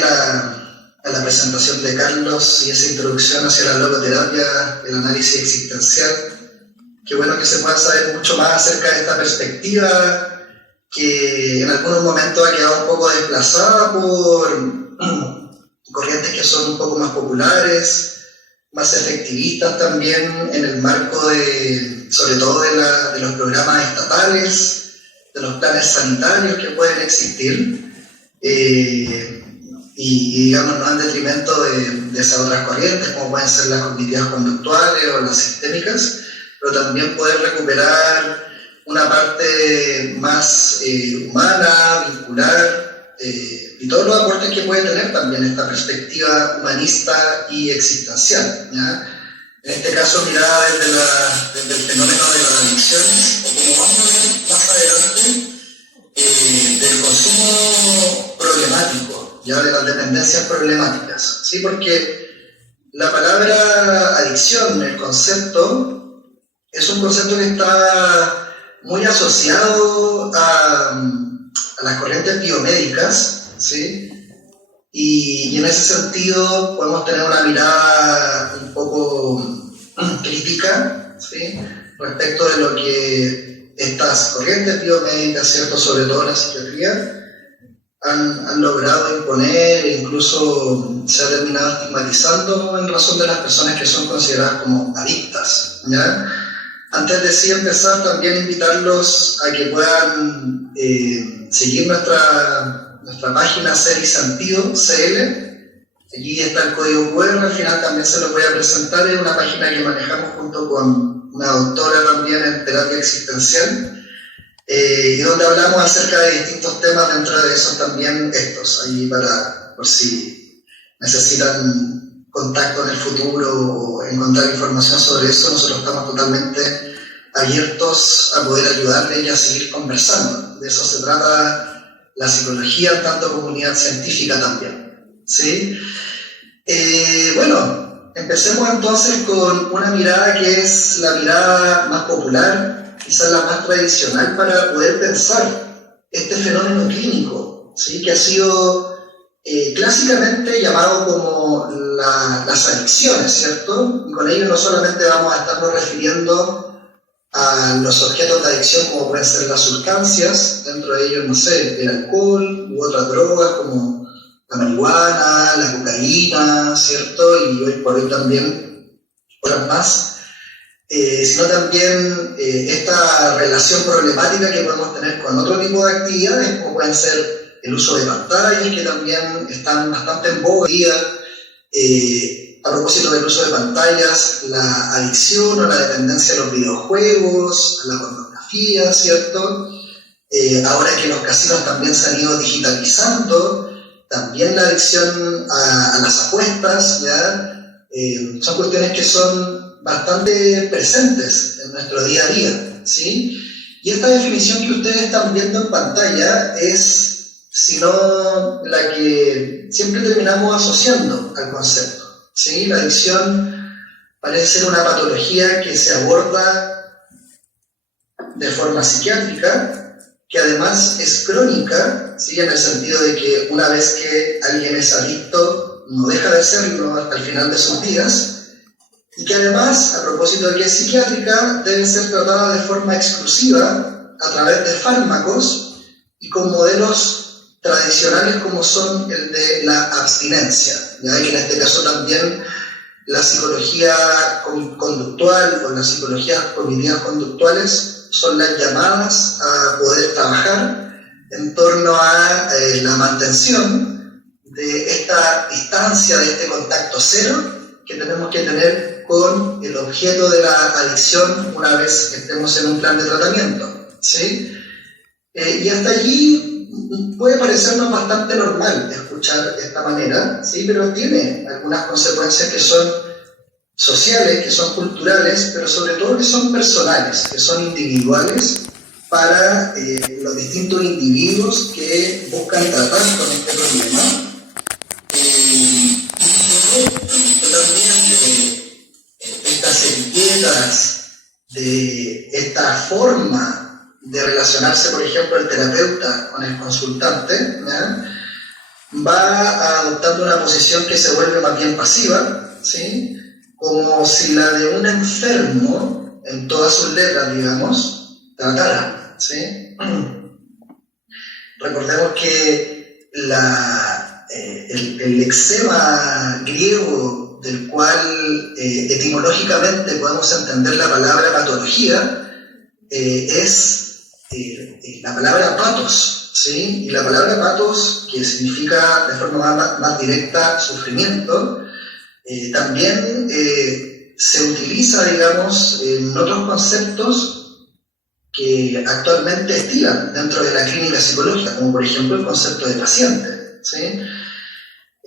la presentación de Carlos y esa introducción hacia la logoterapia, el análisis existencial. Qué bueno que se pueda saber mucho más acerca de esta perspectiva que en algunos momentos ha quedado un poco desplazada por corrientes que son un poco más populares, más efectivistas también en el marco sobre todo de los programas estatales, de los planes sanitarios que pueden existir, y digamos no en detrimento de esas otras corrientes como pueden ser las cognitivas conductuales o las sistémicas, pero también poder recuperar una parte más humana, vincular, y todos los aportes que puede tener también esta perspectiva humanista y existencial, ¿ya? En este caso mirada desde el fenómeno de las adicciones, o como vamos a ver más adelante, ya de las dependencias problemáticas, ¿sí? Porque la palabra adicción, el concepto, es un concepto que está muy asociado a las corrientes biomédicas, ¿sí? Y en ese sentido podemos tener una mirada un poco crítica, ¿sí? Respecto de lo que estas corrientes biomédicas, ¿cierto? Sobre todo en la psiquiatría, han logrado imponer e incluso se ha terminado estigmatizando en razón de las personas que son consideradas como adictas, ¿ya? Antes de sí empezar, también invitarlos a que puedan seguir nuestra página Ser y Sentido, CL. Allí está el código QR, al final también se los voy a presentar. Es una página que manejamos junto con una doctora también en terapia existencial, y donde hablamos acerca de distintos temas, dentro de esos también estos, ahí por si necesitan contacto en el futuro o encontrar información sobre eso. Nosotros estamos totalmente abiertos a poder ayudarles y a seguir conversando. De eso se trata la psicología, tanto comunidad científica también, ¿sí? Bueno, empecemos entonces con una mirada que es la mirada más popular, quizás la más tradicional, para poder pensar este fenómeno clínico, ¿sí? Que ha sido clásicamente llamado como las adicciones, ¿cierto? Y con ello no solamente vamos a estarnos refiriendo a los objetos de adicción como pueden ser las sustancias, dentro de ellos, no sé, el alcohol u otras drogas como la marihuana, la cocaína, ¿cierto? Y hoy por hoy también otras más, sino también esta relación problemática que podemos tener con otro tipo de actividades, como pueden ser el uso de pantallas, que también están bastante en boga hoy día. A propósito del uso de pantallas, la adicción o la dependencia a los videojuegos, a la pornografía, ¿cierto? Ahora que los casinos también se han ido digitalizando, también la adicción a las apuestas, ¿ya? Son cuestiones que son bastante presentes en nuestro día a día, ¿sí? Y esta definición que ustedes están viendo en pantalla es, si no, la que siempre terminamos asociando al concepto, ¿sí? La adicción parece ser una patología que se aborda de forma psiquiátrica, que además es crónica, ¿sí? En el sentido de que una vez que alguien es adicto, no deja de serlo hasta el final de sus días, y que además, a propósito de que es psiquiátrica, debe ser tratada de forma exclusiva a través de fármacos y con modelos tradicionales como son el de la abstinencia, ya que en este caso también la psicología conductual o las psicologías cognitivas conductuales son las llamadas a poder trabajar en torno a la mantención de esta distancia, de este contacto cero que tenemos que tener con el objeto de la adicción una vez que estemos en un plan de tratamiento, ¿sí? Y hasta allí puede parecernos bastante normal escuchar de esta manera, ¿sí? Pero tiene algunas consecuencias que son sociales, que son culturales, pero sobre todo que son personales, que son individuales para los distintos individuos que buscan tratar con este problema. Estas etiquetas, de esta forma de relacionarse, por ejemplo, el terapeuta con el consultante, ¿ya? Va adoptando una posición que se vuelve más bien pasiva, ¿sí? Como si la de un enfermo, en todas sus letras, digamos, tratara, ¿sí? Recordemos que el lexema griego, del cual etimológicamente podemos entender la palabra patología, es la palabra patos, ¿sí? Y la palabra patos, que significa de forma más directa sufrimiento, también se utiliza, digamos, en otros conceptos que actualmente estilan dentro de la clínica psicológica, como por ejemplo el concepto de paciente, ¿sí?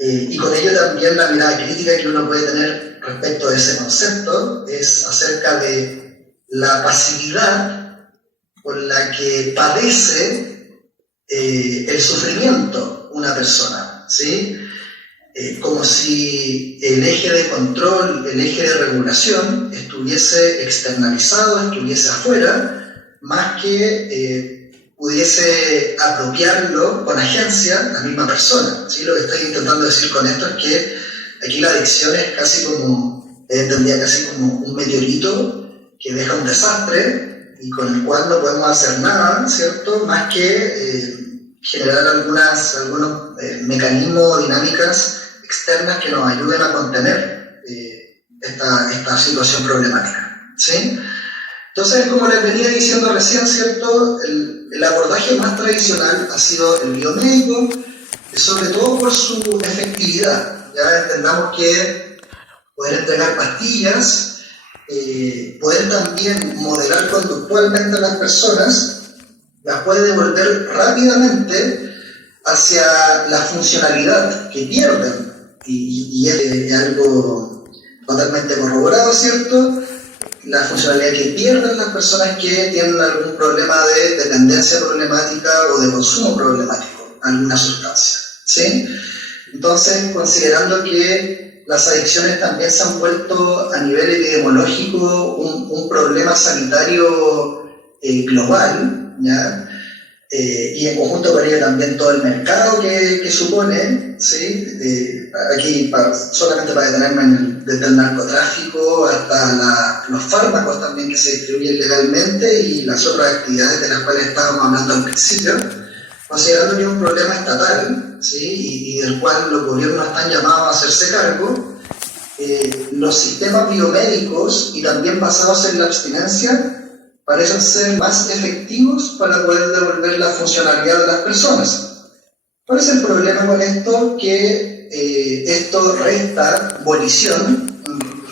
Y con ello también la mirada crítica que uno puede tener respecto a ese concepto es acerca de la pasividad con la que padece el sufrimiento una persona, ¿sí? Como si el eje de control, el eje de regulación estuviese externalizado, estuviese afuera, más que pudiese apropiarlo con agencia la misma persona, ¿sí? Lo que estoy intentando decir con esto es que aquí la adicción es casi como, entendía casi como un meteorito que deja un desastre y con el cual no podemos hacer nada, ¿cierto? Más que generar algunos mecanismos o dinámicas externas que nos ayuden a contener esta situación problemática, ¿sí? Entonces, como les venía diciendo recién, ¿cierto? El abordaje más tradicional ha sido el biomédico, sobre todo por su efectividad. Ya entendamos que poder entregar pastillas, poder también modelar conductualmente a las personas, las puede devolver rápidamente hacia la funcionalidad que pierden. Y es algo totalmente corroborado, ¿cierto? La funcionalidad que pierden las personas que tienen algún problema de dependencia problemática o de consumo problemático, alguna sustancia, ¿sí? Entonces, considerando que las adicciones también se han vuelto a nivel epidemiológico un problema sanitario global, ¿ya? Y en conjunto con ello también todo el mercado que supone, ¿sí? Aquí solamente para detenerme desde el narcotráfico hasta los fármacos también que se distribuyen legalmente y las otras actividades de las cuales estábamos hablando al principio, considerando que es un problema estatal, ¿sí? y del cual los gobiernos están llamados a hacerse cargo, los sistemas biomédicos y también basados en la abstinencia parecen ser más efectivos para poder devolver la funcionalidad de las personas. ¿Cuál es el problema con esto? Que esto resta volición,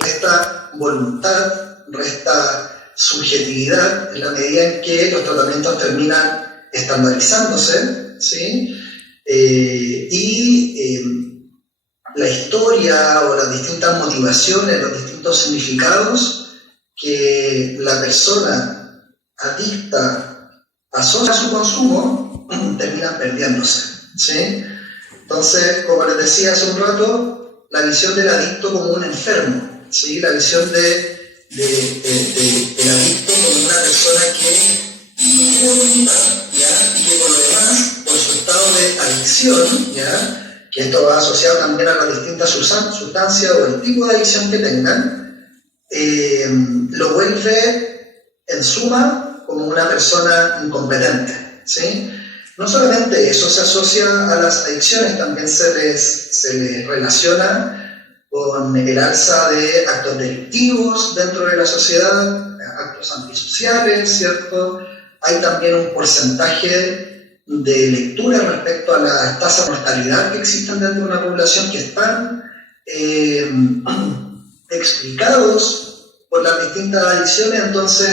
resta voluntad, resta subjetividad en la medida en que los tratamientos terminan estandarizándose, ¿sí? La historia o las distintas motivaciones, los distintos significados que la persona adicta asocia a su consumo terminan perdiéndose, ¿sí? Entonces, como les decía hace un rato, la visión del adicto como un enfermo, ¿sí? La visión del adicto como una persona que no tiene voluntad, ¿ya? Y que por lo demás, por su estado de adicción, ¿ya? Que esto va asociado también a las distintas sustancias o el tipo de adicción que tengan, lo vuelve en suma como una persona incompetente, ¿sí? No solamente eso se asocia a las adicciones, también se les relaciona con el alza de actos delictivos dentro de la sociedad, actos antisociales, ¿cierto? Hay también un porcentaje de lectura respecto a las tasas de mortalidad que existen dentro de una población que están explicados por las distintas adicciones. Entonces,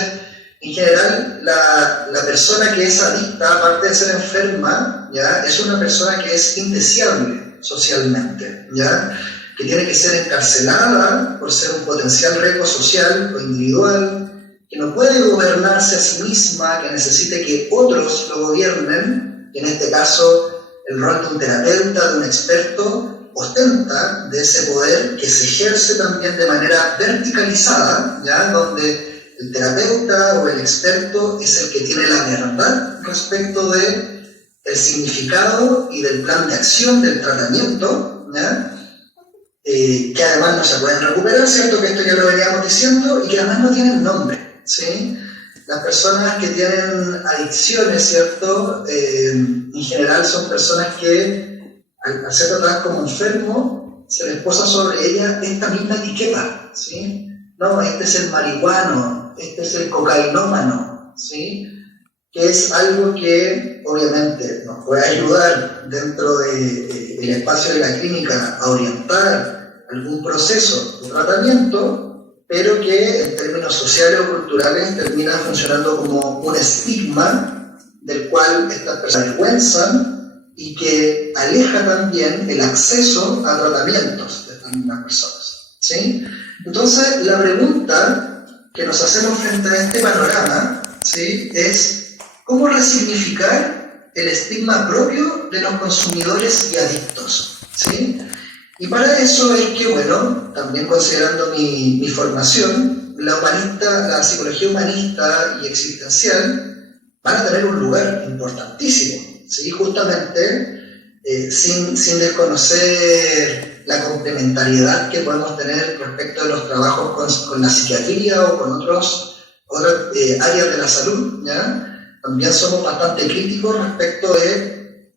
en general, la persona que es adicta, aparte de ser enferma, ¿ya? Es una persona que es indeseable socialmente, ¿ya? Que tiene que ser encarcelada por ser un potencial riesgo social o individual, que no puede gobernarse a sí misma, que necesite que otros lo gobiernen, y en este caso el rol de un terapeuta, de un experto, ostenta de ese poder que se ejerce también de manera verticalizada, ¿ya? Donde el terapeuta o el experto es el que tiene la verdad respecto del significado y del plan de acción del tratamiento, ¿ya? Que además no se pueden recuperar, ¿cierto? Que esto ya lo veníamos diciendo, y que además no tienen nombre, ¿sí? Las personas que tienen adicciones, ¿cierto? En general son personas que, al ser tratadas como enfermos, se les posa sobre ellas esta misma etiqueta, ¿sí? No, este es el marihuano, este es el cocainómano, ¿sí? Que es algo que obviamente nos puede ayudar dentro del espacio de la clínica a orientar algún proceso de tratamiento, pero que en términos sociales o culturales termina funcionando como un estigma del cual estas personas se avergüenzan y que aleja también el acceso a tratamientos de estas mismas personas, ¿sí? Entonces, la pregunta que nos hacemos frente a este panorama, ¿sí? Es ¿cómo resignificar el estigma propio de los consumidores y adictos? ¿sí? Y para eso es que, bueno, también considerando mi formación, la psicología humanista y existencial van a tener un lugar importantísimo, ¿sí? Justamente sin desconocer la complementariedad que podemos tener respecto de los trabajos con la psiquiatría o con otras áreas de la salud, ¿ya? También somos bastante críticos respecto de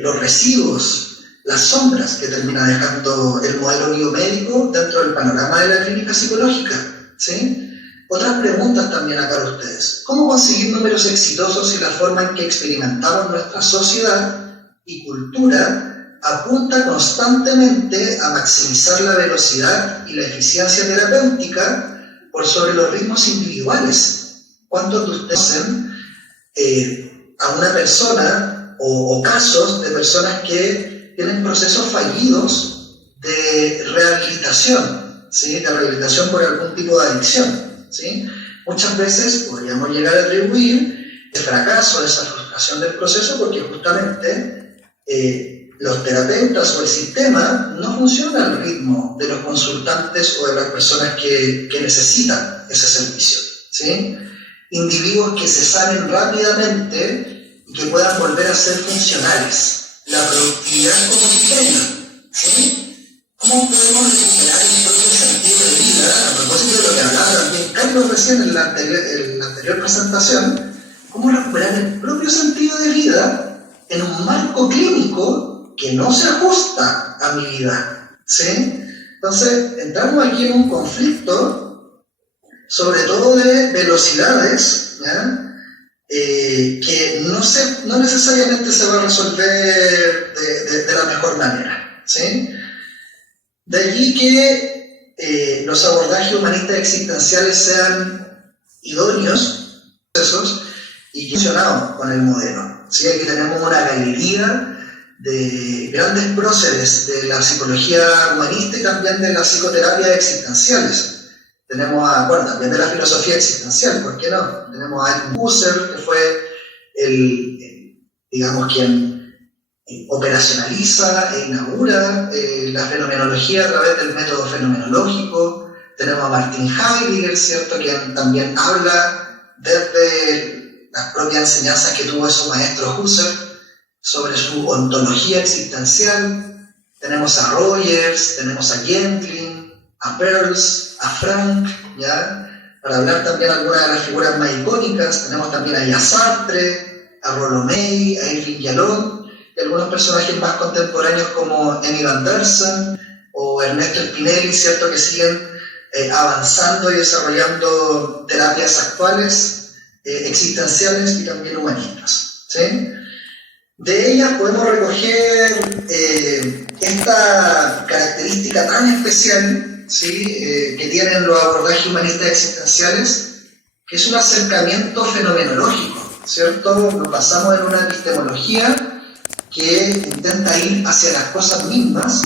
los residuos, las sombras que termina dejando el modelo biomédico dentro del panorama de la clínica psicológica, ¿sí? Otras preguntas también acá a ustedes. ¿Cómo conseguir números exitosos si la forma en que experimentamos nuestra sociedad y cultura apunta constantemente a maximizar la velocidad y la eficiencia terapéutica por sobre los ritmos individuales? ¿Cuántos de ustedes hacen a una persona o casos de personas que tienen procesos fallidos de rehabilitación, ¿sí? De rehabilitación por algún tipo de adicción, ¿sí? Muchas veces podríamos llegar a atribuir el fracaso, esa frustración del proceso, porque justamente los terapeutas o el sistema no funciona al ritmo de los consultantes o de las personas que necesitan ese servicio, ¿sí? Individuos que se sanen rápidamente y que puedan volver a ser funcionales. La productividad como sistema, ¿sí? ¿Cómo podemos recuperar el propio sentido de vida? A propósito de lo que hablaba también Carlos recién en la anterior presentación, ¿cómo recuperar el propio sentido de vida en un marco clínico que no se ajusta a mi vida, ¿sí? Entonces, entramos aquí en un conflicto, sobre todo de velocidades, ¿ya? Que no necesariamente se va a resolver de la mejor manera, ¿sí? De allí que los abordajes humanistas existenciales sean idóneos y funcionados con el modelo, ¿sí? Aquí tenemos una galería de grandes próceres de la psicología humanista y también de las psicoterapias existenciales. Tenemos también de la filosofía existencial, ¿por qué no? Tenemos a Edmund Husserl, que fue quien operacionaliza e inaugura la fenomenología a través del método fenomenológico. Tenemos a Martin Heidegger, ¿cierto?, quien también habla desde las propias enseñanzas que tuvo su maestro Husserl sobre su ontología existencial. Tenemos a Rogers, tenemos a Gentling, a Peirce, a Frank, ¿ya? Para hablar también de algunas de las figuras más icónicas, tenemos también a Jean Sartre, a Rollo May, a Irving Yalom, y algunos personajes más contemporáneos como Emmy Anderson o Ernesto Spinelli, ¿cierto?, que siguen avanzando y desarrollando terapias actuales, existenciales y también humanistas, ¿sí? De ellas podemos recoger esta característica tan especial, ¿sí?, que tienen los abordajes humanistas existenciales, que es un acercamiento fenomenológico, ¿cierto? Nos basamos en una epistemología que intenta ir hacia las cosas mismas,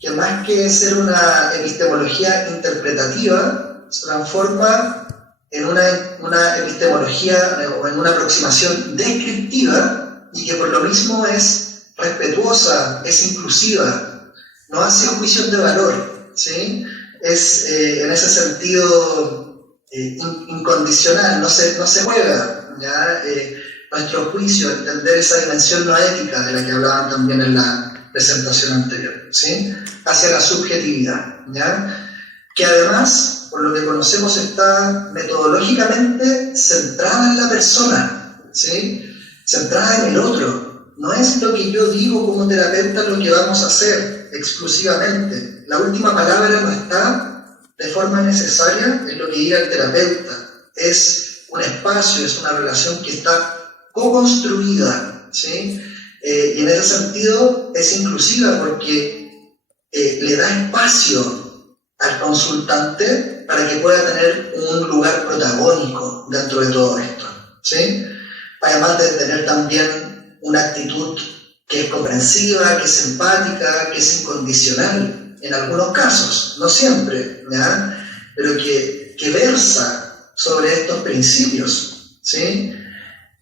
que más que ser una epistemología interpretativa, se transforma en una epistemología o en una aproximación descriptiva, y que por lo mismo es respetuosa, es inclusiva, no hace juicios de valor, ¿sí? Es en ese sentido incondicional, no se juega, ¿ya? Nuestro juicio, entender esa dimensión no ética de la que hablaban también en la presentación anterior, ¿sí? Hacia la subjetividad, ¿ya? Que además, por lo que conocemos, está metodológicamente centrada en la persona, ¿sí? Centrada en el otro. No es lo que yo digo como terapeuta lo que vamos a hacer exclusivamente. La última palabra no está de forma necesaria en lo que diga el terapeuta. Es un espacio, es una relación que está co-construida, ¿sí? Y en ese sentido es inclusiva porque le da espacio al consultante para que pueda tener un lugar protagónico dentro de todo esto, ¿sí? Además de tener también una actitud que es comprensiva, que es empática, que es incondicional, en algunos casos, no siempre, ¿ya? Pero que versa sobre estos principios, ¿sí?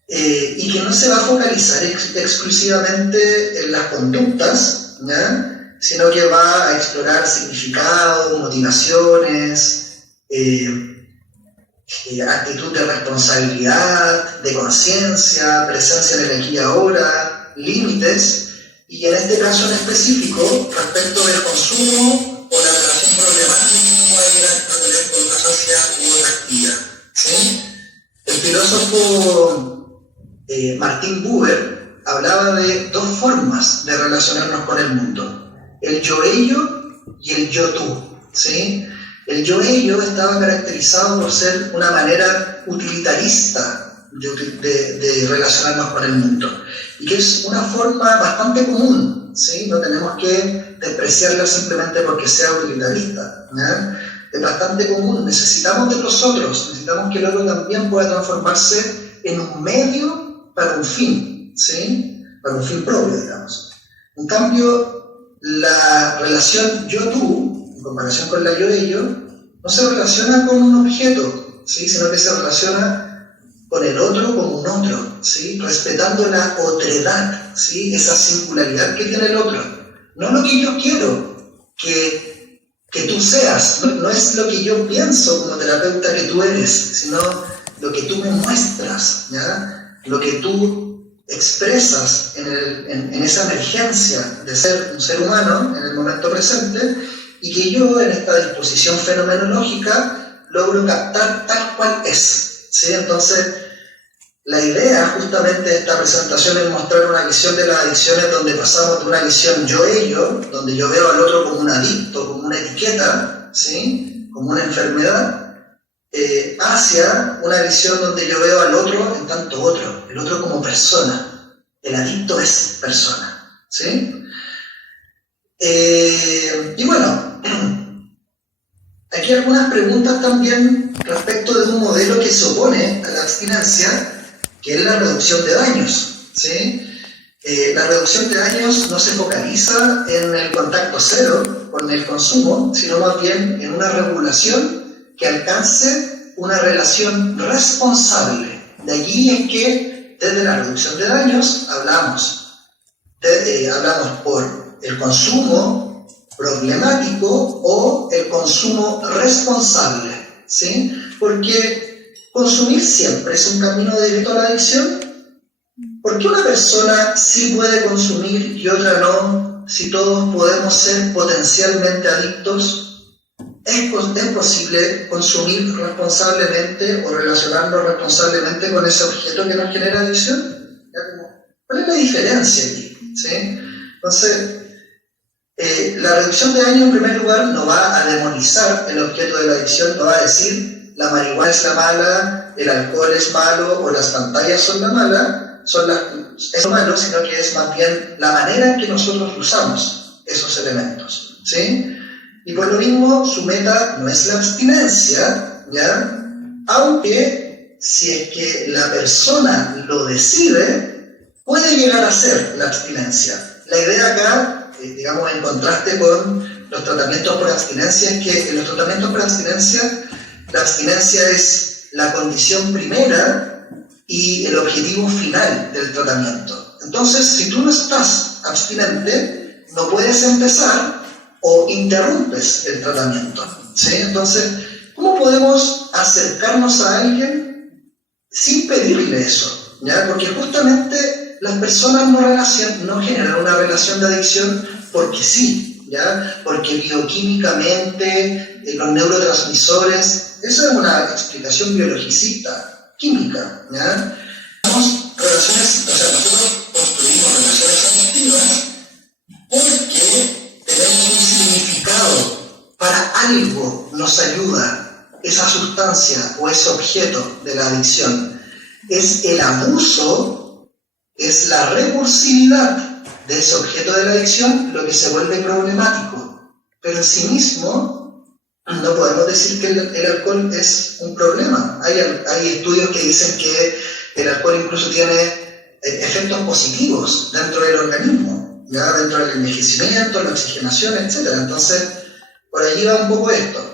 Y que no se va a focalizar exclusivamente en las conductas, ¿ya? sino que va a explorar significados, motivaciones, actitud de responsabilidad, de conciencia, presencia en el aquí y ahora, límites, y en este caso en específico, respecto del consumo o la relación problemática que puede llegar a tener con otra sociedad u otra actividad, ¿sí? El filósofo Martin Buber hablaba de dos formas de relacionarnos con el mundo: el yo-ello y el yo-tú, ¿sí? El yo-ello estaba caracterizado por ser una manera utilitarista de relacionarnos con el mundo, y que es una forma bastante común, ¿sí? No tenemos que despreciarla simplemente porque sea utilitarista, ¿ya? Es bastante común. Necesitamos de los otros, necesitamos que el otro también pueda transformarse en un medio para un fin, ¿sí? Para un fin propio, digamos. En cambio, la relación yo-tú, en comparación con la yo-ello, no se relaciona con un objeto, ¿sí? Sino que se relaciona con el otro como un otro, ¿sí? Respetando la otredad, ¿sí? Esa singularidad que tiene el otro. No lo que yo quiero que tú seas, no es lo que yo pienso como terapeuta que tú eres, sino lo que tú me muestras, ¿ya? Lo que tú expresas en esa emergencia de ser un ser humano en el momento presente, y que yo en esta disposición fenomenológica logro captar tal cual es, ¿sí? Entonces, la idea justamente de esta presentación es mostrar una visión de las adicciones donde pasamos de una visión yo-ello, donde yo veo al otro como un adicto, como una etiqueta, ¿sí? Como una enfermedad, hacia una visión donde yo veo al otro en tanto otro, el otro como persona. El adicto es persona, ¿sí? Y bueno, aquí algunas preguntas también respecto de un modelo que se opone a la abstinencia, que es la reducción de daños, ¿sí? La reducción de daños no se focaliza en el contacto cero con el consumo, sino más bien en una regulación que alcance una relación responsable. De allí es que desde la reducción de daños hablamos por el consumo problemático o el consumo responsable, ¿sí? Porque consumir siempre es un camino directo a la adicción. ¿Por qué una persona sí puede consumir y otra no, si todos podemos ser potencialmente adictos? ¿Es posible consumir responsablemente o relacionarnos responsablemente con ese objeto que nos genera adicción? ¿Cuál es la diferencia aquí? ¿Sí? Entonces, la reducción de daño en primer lugar no va a demonizar el objeto de la adicción, no va a decir la marihuana es la mala, el alcohol es malo o las pantallas son la mala, es lo malo, sino que es más bien la manera en que nosotros usamos esos elementos, ¿sí? Y por lo mismo, su meta no es la abstinencia, ¿ya? Aunque si es que la persona lo decide, puede llegar a ser la abstinencia. La idea acá, digamos, en contraste con los tratamientos por abstinencia, es que en los tratamientos por abstinencia, la abstinencia es la condición primera y el objetivo final del tratamiento. Entonces, si tú no estás abstinente, no puedes empezar o interrumpes el tratamiento, ¿sí? Entonces, ¿cómo podemos acercarnos a alguien sin pedirle eso? ¿Ya? Porque justamente las personas no generan una relación de adicción porque sí, ¿ya? Porque bioquímicamente, los neurotransmisores, esa es una explicación biologicista, química, ¿ya? Nosotros construimos relaciones afectivas porque tenemos un significado, para algo nos ayuda esa sustancia o ese objeto de la adicción. Es el abuso, es la recursividad de ese objeto de la adicción lo que se vuelve problemático. Pero en sí mismo no podemos decir que el alcohol es un problema. Hay estudios que dicen que el alcohol incluso tiene efectos positivos dentro del organismo, ¿ya? Dentro del envejecimiento, la oxigenación, etc. Entonces, por allí va un poco esto.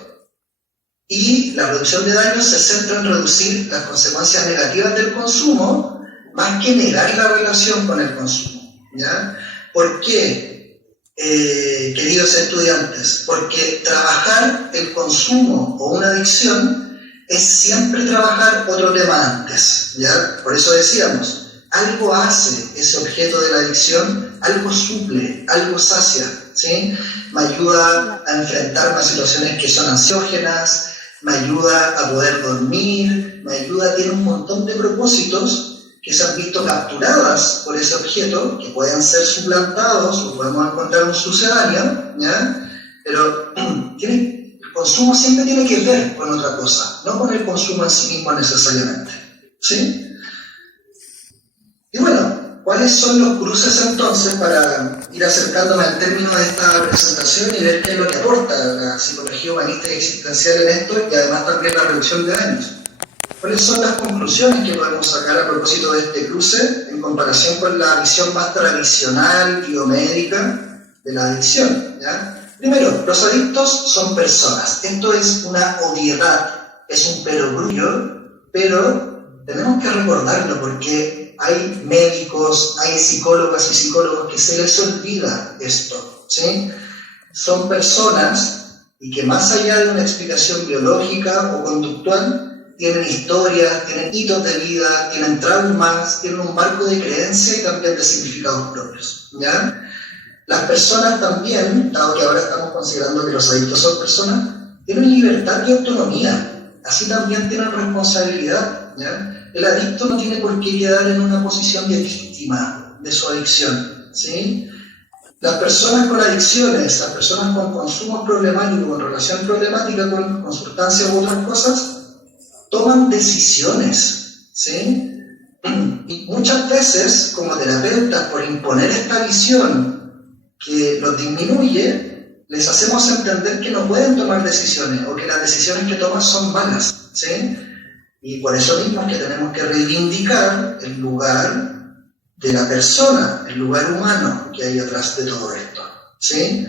Y la reducción de daños se centra en reducir las consecuencias negativas del consumo, más que negar la relación con el consumo, ¿ya? ¿Por qué? queridos estudiantes, porque trabajar el consumo o una adicción es siempre trabajar otro tema antes, ¿ya? Por eso decíamos, algo hace ese objeto de la adicción, algo suple, algo sacia, ¿sí? Me ayuda a enfrentarme a situaciones que son ansiógenas, me ayuda a poder dormir, me ayuda, tiene un montón de propósitos que se han visto capturadas por ese objeto, que pueden ser suplantados o podemos encontrar un sucedáneo, ¿ya? Pero el consumo siempre tiene que ver con otra cosa, no con el consumo en sí mismo necesariamente, ¿sí? Y bueno, ¿cuáles son los cruces entonces para ir acercándome al término de esta presentación y ver qué es lo que aporta la psicología humanista y existencial en esto y además también la reducción de daños? ¿Cuáles son las conclusiones que podemos sacar a propósito de este cruce en comparación con la visión más tradicional, biomédica de la adicción? ¿Ya? Primero, los adictos son personas. Esto es una obviedad, es un perogrullo, pero tenemos que recordarlo porque hay médicos, hay psicólogas y psicólogos que se les olvida esto, ¿sí? Son personas y que más allá de una explicación biológica o conductual, tienen historias, tienen hitos de vida, tienen traumas, tienen un marco de creencia y también de significados propios, ¿ya? Las personas también, dado que ahora estamos considerando que los adictos son personas, tienen libertad y autonomía, así también tienen responsabilidad, ¿ya? El adicto no tiene por qué quedar en una posición de víctima de su adicción, ¿sí? Las personas con adicciones, las personas con consumo problemático, con relación problemática con sustancias u otras cosas, toman decisiones, ¿sí? Y muchas veces, como terapeutas, por imponer esta visión que los disminuye, les hacemos entender que no pueden tomar decisiones o que las decisiones que toman son malas, ¿sí? Y por eso mismo es que tenemos que reivindicar el lugar de la persona, el lugar humano que hay atrás de todo esto, ¿sí?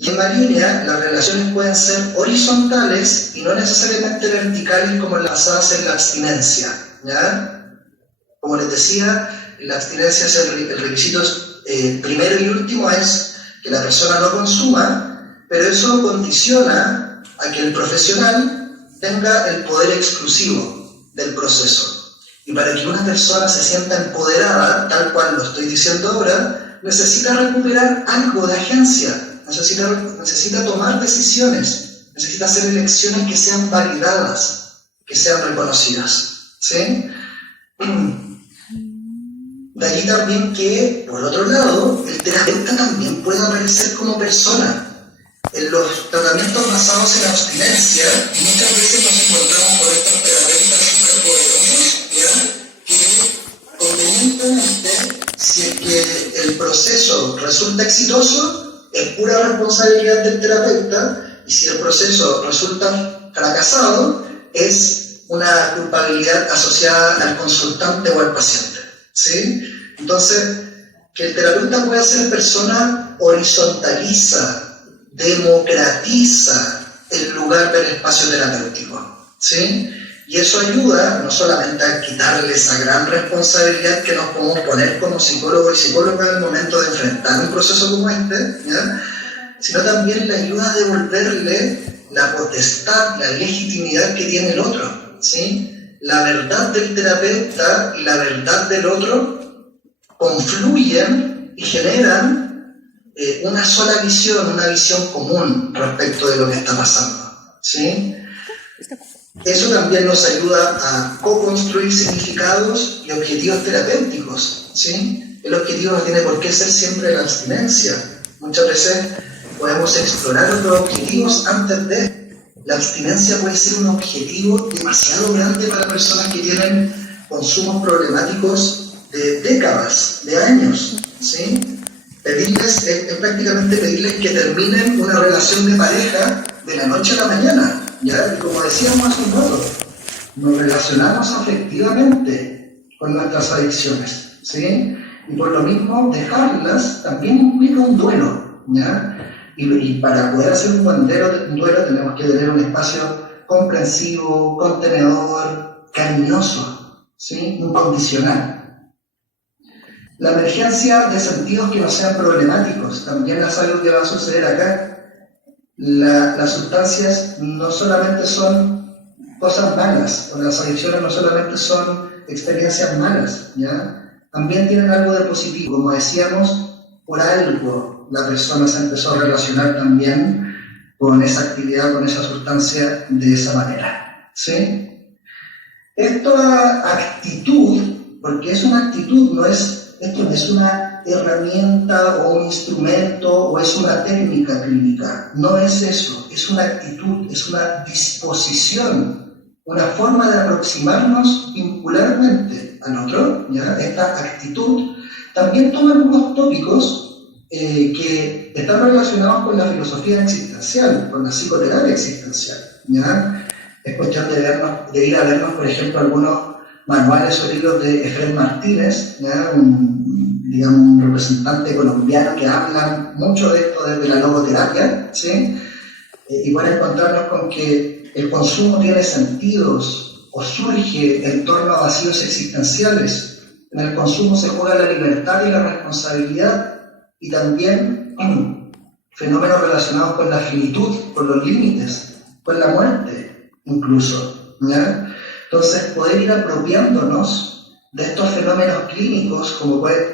Y en la línea, las relaciones pueden ser horizontales y no necesariamente verticales como basadas en la abstinencia, ¿ya? Como les decía, la abstinencia es el requisito primero y último es que la persona no consuma, pero eso condiciona a que el profesional tenga el poder exclusivo del proceso. Y para que una persona se sienta empoderada, tal cual lo estoy diciendo ahora, necesita recuperar algo de agencia. Necesita tomar decisiones, necesita hacer elecciones que sean validadas, que sean reconocidas, ¿sí? De allí también que, por otro lado, el terapeuta también puede aparecer como persona. En los tratamientos basados en abstinencia, muchas veces nos encontramos con estos terapeutas superpoderosos, ¿ya? Que convenientemente, si es que el proceso resulta exitoso, es pura responsabilidad del terapeuta, y si el proceso resulta fracasado, es una culpabilidad asociada al consultante o al paciente, ¿sí? Entonces, que el terapeuta pueda ser persona horizontaliza, democratiza el lugar del espacio terapéutico, ¿sí? Y eso ayuda no solamente a quitarle esa gran responsabilidad que nos podemos poner como psicólogos y psicólogas al momento de enfrentar un proceso como este, ¿ya? Sino también le ayuda a devolverle la potestad, la legitimidad que tiene el otro, ¿sí? La verdad del terapeuta y la verdad del otro confluyen y generan una sola visión, una visión común respecto de lo que está pasando, ¿sí? Eso también nos ayuda a co-construir significados y objetivos terapéuticos, ¿sí? El objetivo no tiene por qué ser siempre la abstinencia. Muchas veces podemos explorar otros objetivos antes de. La abstinencia puede ser un objetivo demasiado grande para personas que tienen consumos problemáticos de décadas, de años, ¿sí? Es prácticamente pedirles que terminen una relación de pareja de la noche a la mañana. ¿Ya? Y como decíamos hace un rato, nos relacionamos afectivamente con nuestras adicciones, ¿sí? Y por lo mismo, dejarlas también implica un duelo, ¿ya? Y para poder hacer un buen duelo tenemos que tener un espacio comprensivo, contenedor, cariñoso, ¿sí? Incondicional. La emergencia de sentidos que no sean problemáticos también es algo que va a suceder acá. Las sustancias no solamente son cosas malas, o las adicciones no solamente son experiencias malas, ¿ya? También tienen algo de positivo. Como decíamos, por algo la persona se empezó a relacionar también con esa actividad, con esa sustancia de esa manera, ¿sí? Esta actitud, porque es una actitud, esto no es una herramienta o un instrumento o es una técnica clínica, no es eso, es una actitud, es una disposición, una forma de aproximarnos vincularmente al otro, ¿ya? Esta actitud también toma algunos tópicos que están relacionados con la filosofía existencial, con la psicoterapia existencial, ¿ya? Es cuestión de ir a vernos, por ejemplo, algunos manuales o libros de Efrén Martínez, ¿ya? Un representante colombiano que habla mucho de esto desde la logoterapia, ¿sí? Y van a encontrarnos con que el consumo tiene sentidos o surge en torno a vacíos existenciales. En el consumo se juega la libertad y la responsabilidad, y también fenómenos relacionados con la finitud, con los límites, con la muerte incluso, ¿ya? Entonces, poder ir apropiándonos de estos fenómenos clínicos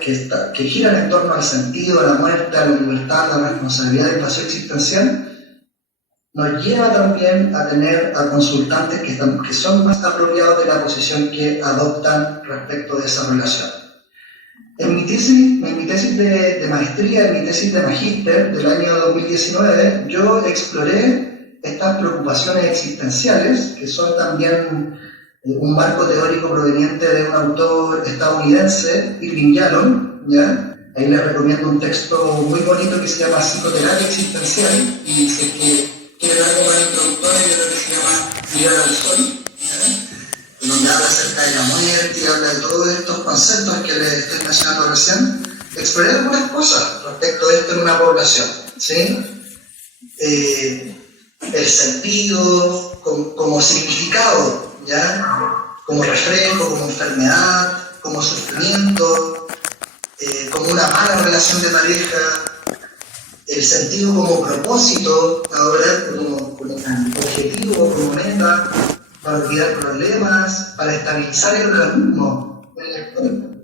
que giran en torno al sentido, a la muerte, a la libertad, a la responsabilidad y el vacío existencial, nos lleva también a tener a consultantes que son más apropiados de la posición que adoptan respecto de esa relación. En mi tesis de maestría, en mi tesis de magíster del año 2019, yo exploré estas preocupaciones existenciales, que son también un marco teórico proveniente de un autor estadounidense, Irving Yalom, ¿ya? Ahí les recomiendo un texto muy bonito que se llama Psicoterapia Existencial, y si es que quieren algo más introductorio, yo creo que se llama Mirar al Sol, ¿ya? Donde habla acerca de la muerte y habla de todos estos conceptos que les estoy mencionando recién. Exploré algunas cosas respecto de esto en una población, ¿sí? El sentido como significado, ¿ya? Como reflejo, como enfermedad, como sufrimiento, como una mala relación de pareja, el sentido como propósito, ahora como objetivo, como meta, para olvidar problemas, para estabilizar el organismo, el cuerpo,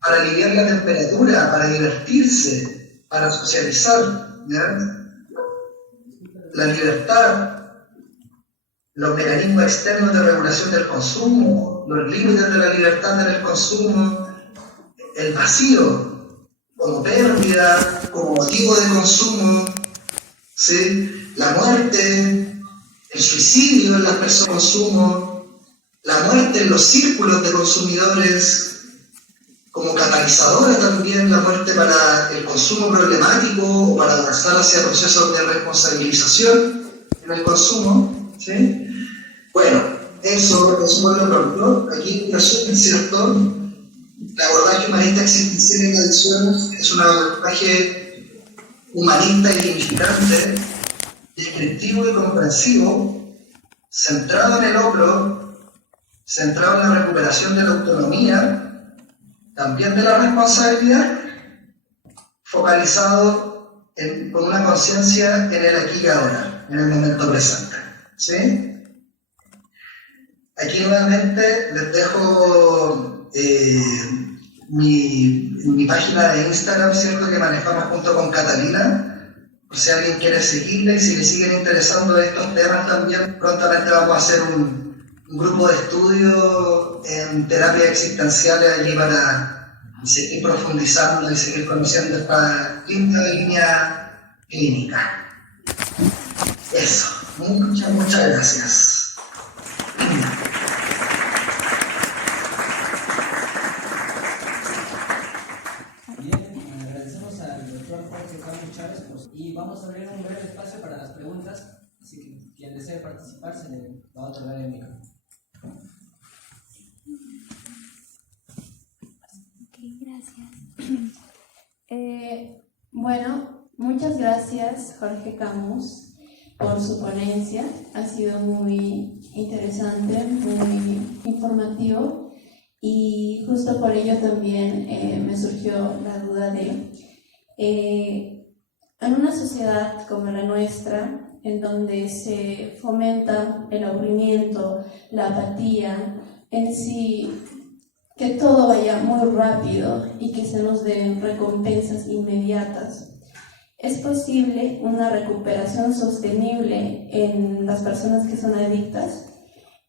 para aliviar la temperatura, para divertirse, para socializar, ¿ya? La libertad, los mecanismos externos de regulación del consumo, los límites de la libertad en el consumo, el vacío como pérdida, como motivo de consumo, ¿sí? La muerte, el suicidio en las personas de consumo, la muerte en los círculos de consumidores, como catalizadora también, la muerte para el consumo problemático o para avanzar hacia procesos de responsabilización en el consumo, ¿sí? Bueno, eso fue lo pronto. Aquí resumen, ¿cierto? El abordaje humanista existencial en adicciones es un abordaje humanista y dignificante, descriptivo y comprensivo, centrado en el otro, centrado en la recuperación de la autonomía, también de la responsabilidad, focalizado con una conciencia en el aquí y ahora, en el momento presente, ¿sí? Aquí nuevamente les dejo mi página de Instagram, ¿cierto?, que manejamos junto con Catalina, por si alguien quiere seguirla, y si le siguen interesando estos temas también, prontamente vamos a hacer un grupo de estudio en terapia existencial allí para seguir profundizando y seguir conociendo esta linda línea clínica. Eso, muchas gracias. Y vamos a abrir un breve espacio para las preguntas, así que quien desee participar se le va a otorgar el micrófono. Ok, gracias. Bueno, muchas gracias Jorge Camus por su ponencia, ha sido muy interesante, muy informativo y justo por ello también me surgió la duda de, en una sociedad como la nuestra, en donde se fomenta el aburrimiento, la apatía, en sí, que todo vaya muy rápido y que se nos den recompensas inmediatas, ¿es posible una recuperación sostenible en las personas que son adictas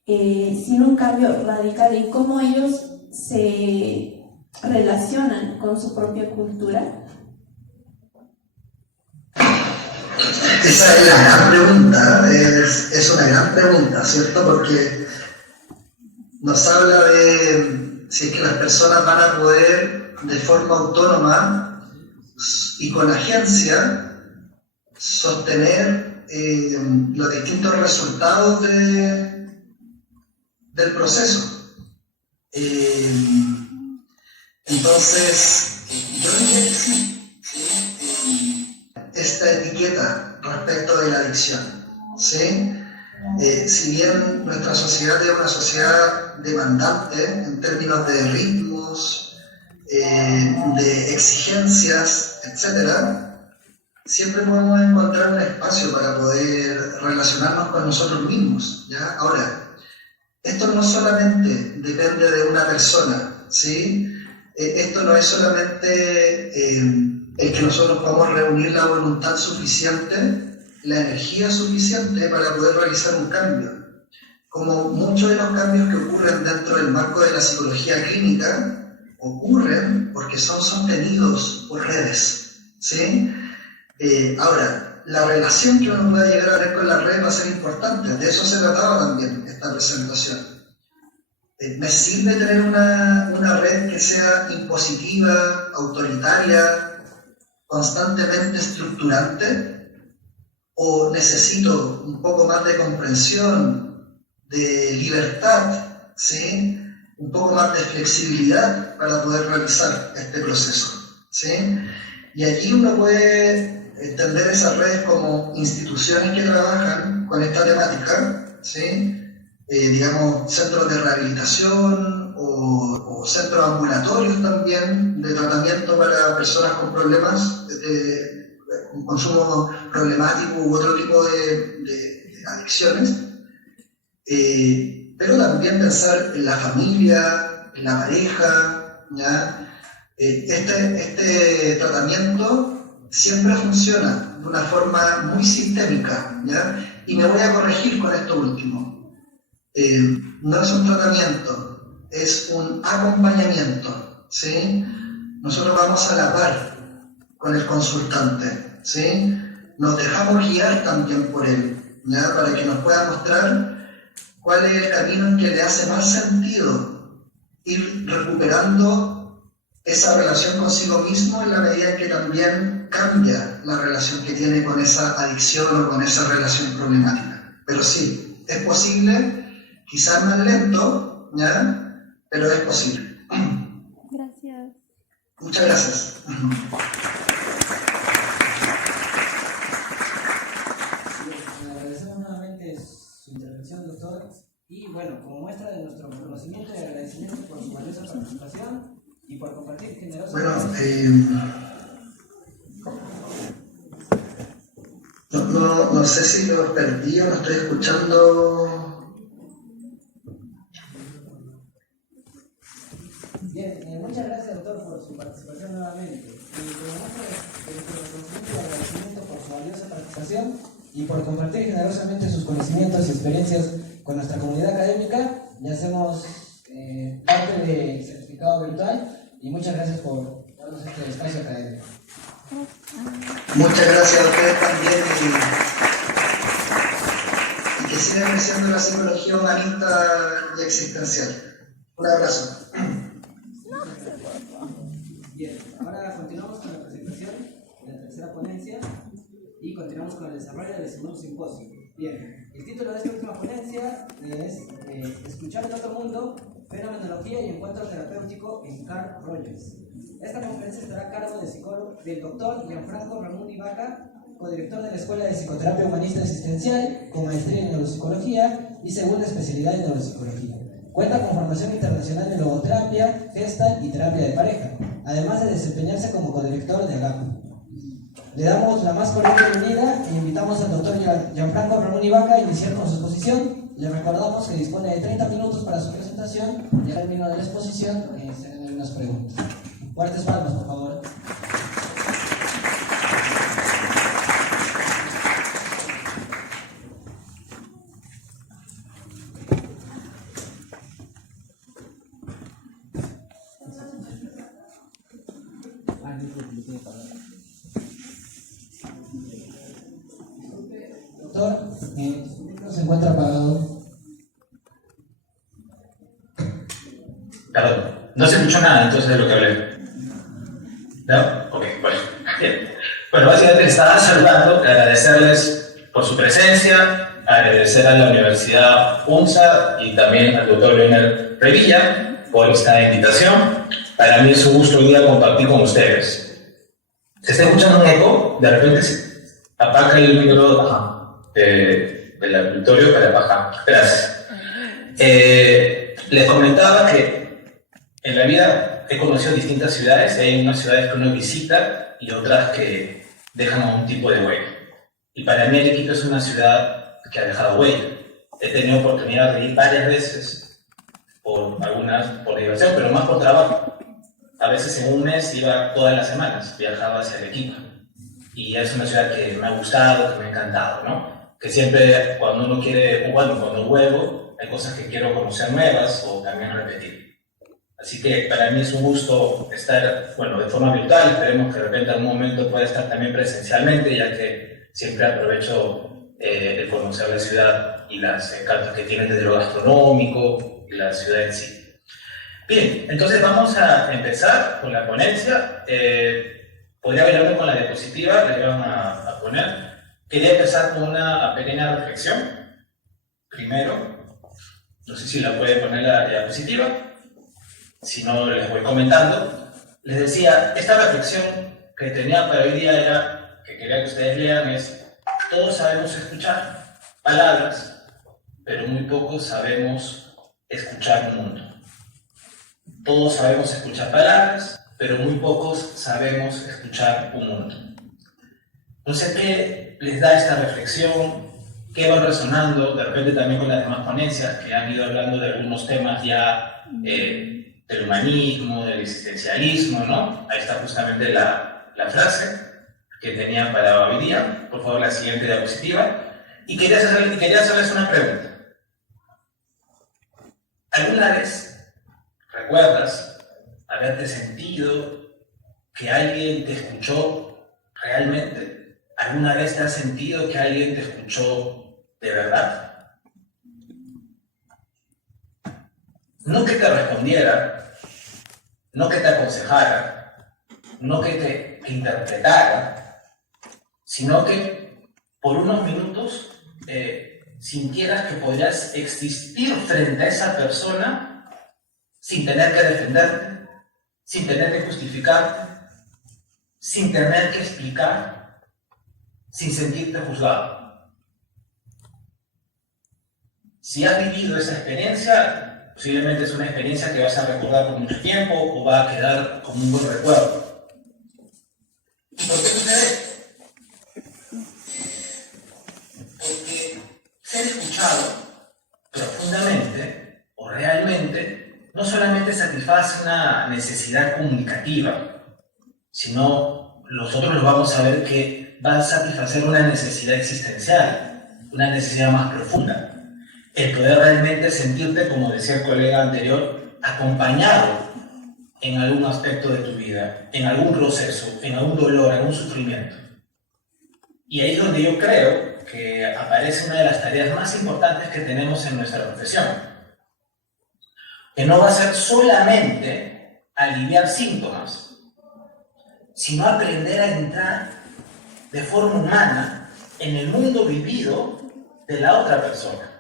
sin un cambio radical en cómo ellos se relacionan con su propia cultura? Esa es la gran pregunta, es una gran pregunta, ¿cierto? Porque nos habla de si es que las personas van a poder de forma autónoma y con agencia sostener los distintos resultados del proceso. Entonces, yo diría que sí. Esta etiqueta respecto de la adicción, ¿sí? Si bien nuestra sociedad es una sociedad demandante en términos de ritmos, de exigencias, etc., siempre podemos encontrar un espacio para poder relacionarnos con nosotros mismos, ¿ya? Ahora, esto no solamente depende de una persona, ¿sí? Esto no es solamente el que nosotros podamos reunir la voluntad suficiente, la energía suficiente para poder realizar un cambio. Como muchos de los cambios que ocurren dentro del marco de la psicología clínica, ocurren porque son sostenidos por redes, ¿sí? Ahora, la relación que uno pueda llegar a ver con la red va a ser importante, de eso se trataba también esta presentación. ¿Me sirve tener una red que sea impositiva, autoritaria, constantemente estructurante? ¿O necesito un poco más de comprensión, de libertad, ¿sí? Un poco más de flexibilidad para poder realizar este proceso, ¿sí? Y allí uno puede entender esas redes como instituciones que trabajan con esta temática, ¿sí? Digamos, centros de rehabilitación o centros ambulatorios también de tratamiento para personas con problemas con consumo problemático u otro tipo de adicciones, pero también pensar en la familia, en la pareja, ¿ya? Este tratamiento siempre funciona de una forma muy sistémica, ¿ya? Y me voy a corregir con esto último. No es un tratamiento, es un acompañamiento, ¿sí? Nosotros vamos a la par con el consultante, ¿sí? Nos dejamos guiar también por él, ¿ya? Para que nos pueda mostrar cuál es el camino en que le hace más sentido ir recuperando esa relación consigo mismo en la medida en que también cambia la relación que tiene con esa adicción o con esa relación problemática. Pero sí, es posible. Quizás más lento, ¿ya? Pero es posible. Gracias. Muchas gracias. Agradecemos nuevamente su intervención, doctor. Y bueno, como muestra de nuestro reconocimiento y agradecimiento por su valiosa participación y por compartir generosamente. Bueno, no sé si lo perdí o no estoy escuchando. Bien, muchas gracias, doctor, por su participación nuevamente. Como muestra de nuestro reconocimiento y agradecimiento por su valiosa participación y por compartir generosamente sus conocimientos y experiencias con nuestra comunidad académica, le hacemos parte del certificado virtual y muchas gracias por darnos este espacio académico. Muchas gracias a ustedes también y que sigan creciendo la psicología humanista y existencial. Un abrazo. Bien, ahora continuamos con la presentación de la tercera ponencia y continuamos con el desarrollo del segundo simposio. Bien, el título de esta última ponencia es Escuchar en otro mundo, fenomenología y encuentro terapéutico en Carl Rogers. Esta conferencia estará a cargo del doctor Gianfranco Ramundi Vaca, codirector de la Escuela de Psicoterapia Humanista Asistencial, con maestría en neuropsicología y segunda especialidad en neuropsicología. Cuenta con formación internacional en logoterapia, gestal y terapia de pareja, además de desempeñarse como codirector de AGAPO. Le damos la más cordial bienvenida e invitamos al doctor Gianfranco Ramón Ibaca a iniciar con su exposición. Le recordamos que dispone de 30 minutos para su presentación y al término de la exposición serán algunas preguntas. Fuertes palmas, por favor. Doctor, se encuentra apagado. Perdón, no se escuchó nada entonces de lo que hablé. ¿No? Ok, bueno. Bien. Bueno, básicamente les estaba saludando, agradecerles por su presencia, agradecer a la Universidad UNSA y también al doctor Leonel Revilla por esta invitación. Para mí es un gusto hoy día compartir con ustedes. ¿Se está escuchando un eco? De repente se apaga el micro del auditorio para bajar. Gracias. Les comentaba que en la vida he conocido distintas ciudades. Hay unas ciudades que uno visita y otras que dejan algún tipo de huella. Y para mí Arequipa es una ciudad que ha dejado huella. He tenido oportunidad de ir varias veces, algunas por diversión, pero más por trabajo. A veces en un mes iba todas las semanas, viajaba hacia Arequipa. Y es una ciudad que me ha gustado, que me ha encantado, ¿no? Que siempre cuando uno quiere, cuando vuelvo, hay cosas que quiero conocer nuevas o también repetir. Así que para mí es un gusto estar, de forma virtual. Esperemos que de repente en algún momento pueda estar también presencialmente, ya que siempre aprovecho de conocer la ciudad y las encantos que tienen desde lo gastronómico y la ciudad en sí. Bien, entonces vamos a empezar con la ponencia. Podría ayudarme con la diapositiva que le van a poner. Quería empezar con una pequeña reflexión. Primero, no sé si la puede poner la diapositiva. Si no, les voy comentando. Les decía, esta reflexión que tenía para hoy día era, que quería que ustedes lean, es: todos sabemos escuchar palabras, pero muy pocos sabemos escuchar un mundo. Todos sabemos escuchar palabras, pero muy pocos sabemos escuchar un mundo. No sé qué les da esta reflexión, qué van resonando, de repente también con las demás ponencias que han ido hablando de algunos temas ya del humanismo, del existencialismo, ¿no? Ahí está justamente la frase que tenía para hoy día. Por favor, la siguiente diapositiva. Y quería hacerles una pregunta. ¿Alguna vez recuerdas haberte sentido que alguien te escuchó realmente? ¿Alguna vez te has sentido que alguien te escuchó de verdad? No que te respondiera, no que te aconsejara, no que te interpretara, sino que por unos minutos sintieras que podrías existir frente a esa persona sin tener que defenderte, sin tener que justificarte, sin tener que explicar, sin sentirte juzgado. Si has vivido esa experiencia, posiblemente es una experiencia que vas a recordar por mucho tiempo o va a quedar como un buen recuerdo. ¿Y por qué sucede? Porque ser escuchado profundamente o realmente no solamente satisface una necesidad comunicativa, sino nosotros lo vamos a ver que va a satisfacer una necesidad existencial, una necesidad más profunda. El poder realmente sentirte, como decía el colega anterior, acompañado en algún aspecto de tu vida, en algún proceso, en algún dolor, en algún sufrimiento. Y ahí es donde yo creo que aparece una de las tareas más importantes que tenemos en nuestra profesión, que no va a ser solamente aliviar síntomas, sino aprender a entrar de forma humana en el mundo vivido de la otra persona.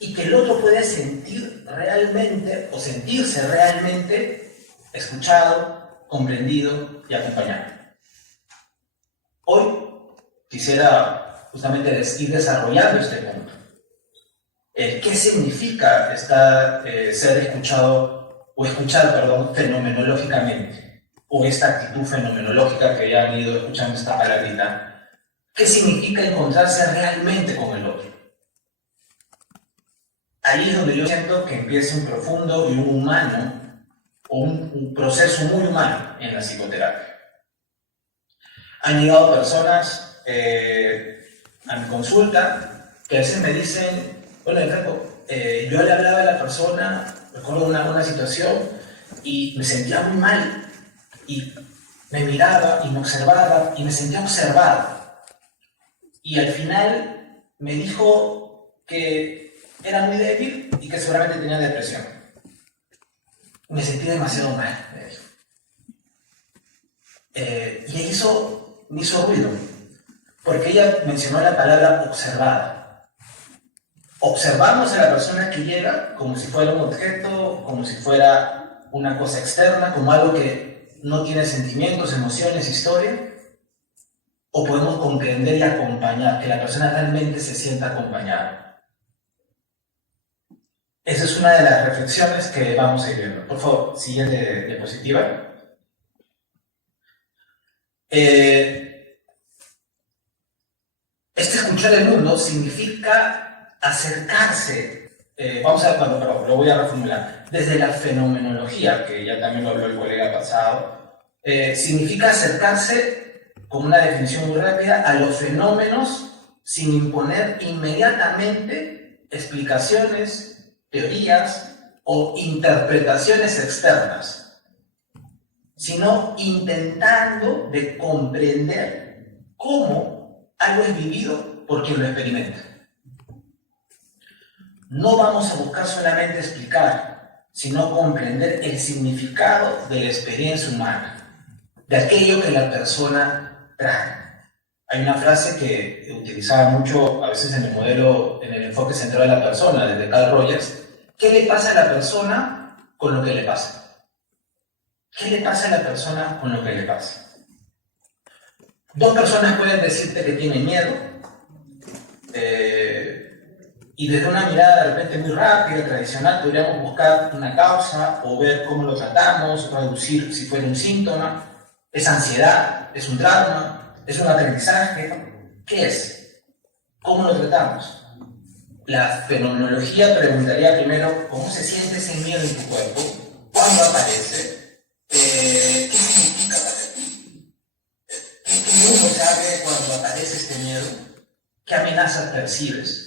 Y que el otro puede sentir realmente o sentirse realmente escuchado, comprendido y acompañado. Hoy quisiera justamente ir desarrollando este punto. ¿Qué significa ser escuchado, o escuchar, perdón, fenomenológicamente? O esta actitud fenomenológica que ya han ido escuchando esta palabrita. ¿Qué significa encontrarse realmente con el otro? Ahí es donde yo siento que empieza un profundo y un humano, o un proceso muy humano en la psicoterapia. Han llegado personas a mi consulta que a veces me dicen, bueno, yo le hablaba a la persona, recuerdo una situación, y me sentía muy mal, y me miraba y me observaba, y me sentía observado. Y al final me dijo que era muy débil y que seguramente tenía depresión. Me sentí demasiado mal, me dijo. Y eso me hizo ruido, porque ella mencionó la palabra observada. Observamos a la persona que llega como si fuera un objeto, como si fuera una cosa externa, como algo que no tiene sentimientos, emociones, historia, o podemos comprender y acompañar, que la persona realmente se sienta acompañada. Esa es una de las reflexiones que vamos a ir viendo. Por favor, siguiente diapositiva. Escuchar el mundo significa acercarse, vamos a ver, lo voy a reformular, desde la fenomenología, que ya también lo habló el colega pasado, significa acercarse, con una definición muy rápida, a los fenómenos sin imponer inmediatamente explicaciones, teorías o interpretaciones externas, sino intentando de comprender cómo algo es vivido por quien lo experimenta. No vamos a buscar solamente explicar, sino comprender el significado de la experiencia humana, de aquello que la persona trae. Hay una frase que utilizaba mucho a veces en el modelo, en el enfoque centrado de la persona, desde Carl Rogers. ¿Qué le pasa a la persona con lo que le pasa? ¿Qué le pasa a la persona con lo que le pasa? Dos personas pueden decirte que tienen miedo, y desde una mirada de repente muy rápida, tradicional, podríamos buscar una causa o ver cómo lo tratamos, traducir si fuera un síntoma. ¿Es ansiedad? ¿Es un trauma? ¿Es un aprendizaje? ¿Qué es? ¿Cómo lo tratamos? La fenomenología preguntaría primero cómo se siente ese miedo en tu cuerpo, cuándo aparece, qué significa para ti, cómo sabe cuando aparece este miedo, qué amenazas percibes.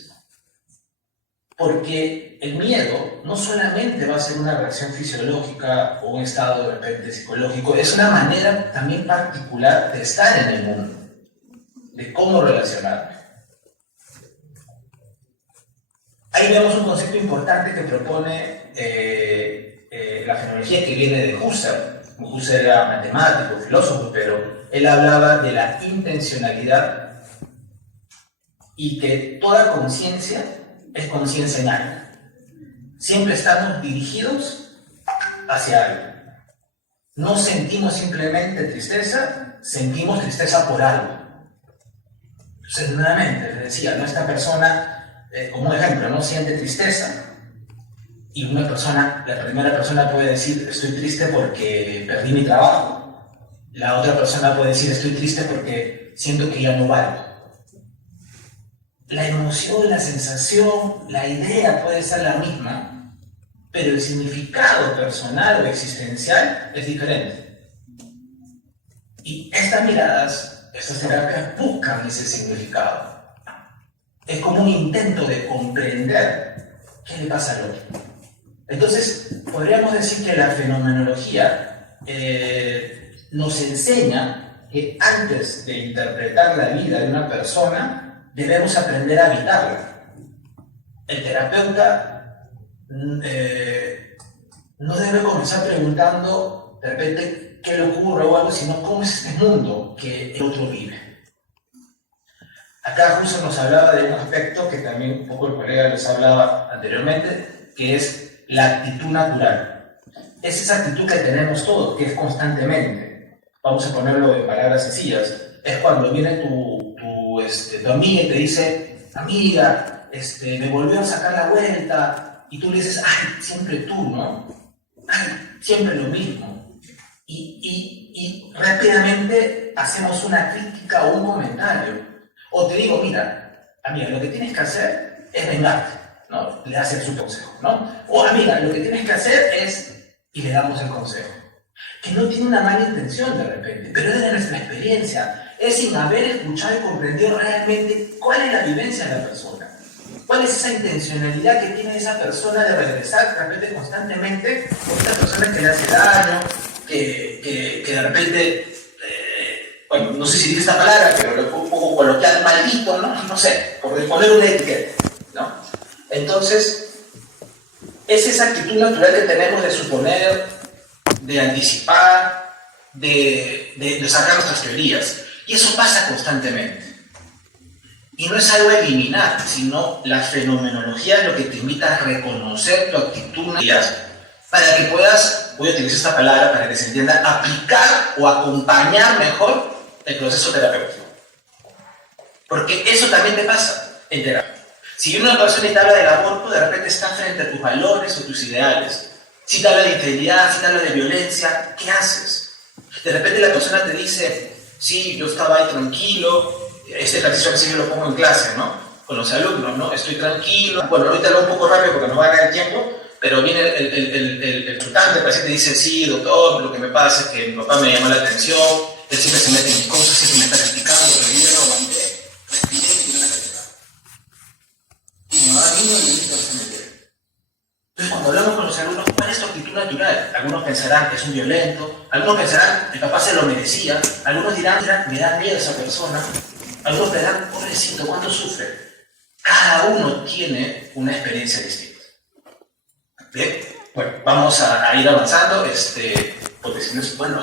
Porque el miedo no solamente va a ser una reacción fisiológica o un estado de repente psicológico, es una manera también particular de estar en el mundo, de cómo relacionarme. Ahí vemos un concepto importante que propone la fenomenología, que viene de Husserl. Husserl era matemático, filósofo, pero él hablaba de la intencionalidad y que toda conciencia es conciencia en algo. Siempre estamos dirigidos hacia algo. No sentimos simplemente tristeza, sentimos tristeza por algo. Entonces, nuevamente, les decía, ¿no? Esta persona, como un ejemplo, no siente tristeza, y una persona, la primera persona puede decir, estoy triste porque perdí mi trabajo. La otra persona puede decir, estoy triste porque siento que ya no valgo. La emoción, la sensación, la idea puede ser la misma, pero el significado personal o existencial es diferente. Y estas miradas, estas terapias buscan ese significado. Es como un intento de comprender qué le pasa al otro. Entonces, podríamos decir que la fenomenología nos enseña que antes de interpretar la vida de una persona, debemos aprender a habitarla. El terapeuta no debe comenzar preguntando de repente qué le ocurre o algo, sino cómo es este mundo que el otro vive. Acá justo nos hablaba de un aspecto que también un poco el colega les hablaba anteriormente, que es la actitud natural. Es esa actitud que tenemos todos, que es constantemente. Vamos a ponerlo en palabras sencillas. Es cuando viene tu amiga y te dice, amiga, me volvieron a sacar la vuelta, y tú le dices, ay, siempre tú, ¿no? Ay, siempre lo mismo. Y rápidamente hacemos una crítica o un comentario. O te digo, mira, amiga, lo que tienes que hacer es vengarte, ¿no? Le das su consejo, ¿no? O amiga, lo que tienes que hacer es... y le damos el consejo. Que no tiene una mala intención de repente, pero es de nuestra experiencia. Es sin haber escuchado y comprendido realmente cuál es la vivencia de la persona. ¿Cuál es esa intencionalidad que tiene esa persona de regresar de repente constantemente con esta persona que le hace daño, que de repente, bueno, no sé si dice esta palabra, pero lo un poco coloquial, maldito, ¿no? No sé, por poner una etiqueta, ¿no? Entonces, es esa actitud natural que tenemos de suponer, de anticipar, de sacar nuestras teorías. Y eso pasa constantemente. Y no es algo a eliminar, sino la fenomenología es lo que te invita a reconocer tu actitud para que puedas, voy a utilizar esta palabra para que se entienda, aplicar o acompañar mejor el proceso terapéutico. Porque eso también te pasa en terapia. Si una persona te habla del aborto, de repente está frente a tus valores o tus ideales. Si te habla de infidelidad, si te habla de violencia, ¿qué haces? De repente la persona te dice, sí, yo estaba ahí tranquilo, este ejercicio así yo lo pongo en clase, ¿no? Con los alumnos, ¿no? Estoy tranquilo. Bueno, ahorita lo un poco rápido porque nos va a dar el tiempo, pero viene el tratante, el paciente dice, sí, doctor, lo que me pasa es que mi papá me llama la atención, él siempre se mete en mis cosas, siempre me está explicando, pero yo no aguanté, respiré y me la y mi mamá vino y me dijo, se metió. Entonces, cuando hablamos con los alumnos, ¿cuál es tu actitud natural? Algunos pensarán que es un violento, algunos pensarán que el papá se lo merecía, algunos dirán, me da miedo esa persona, algunos dirán, pobrecito, ¿cuánto sufre? Cada uno tiene una experiencia distinta. Bien, bueno, vamos a ir avanzando, porque si no es bueno,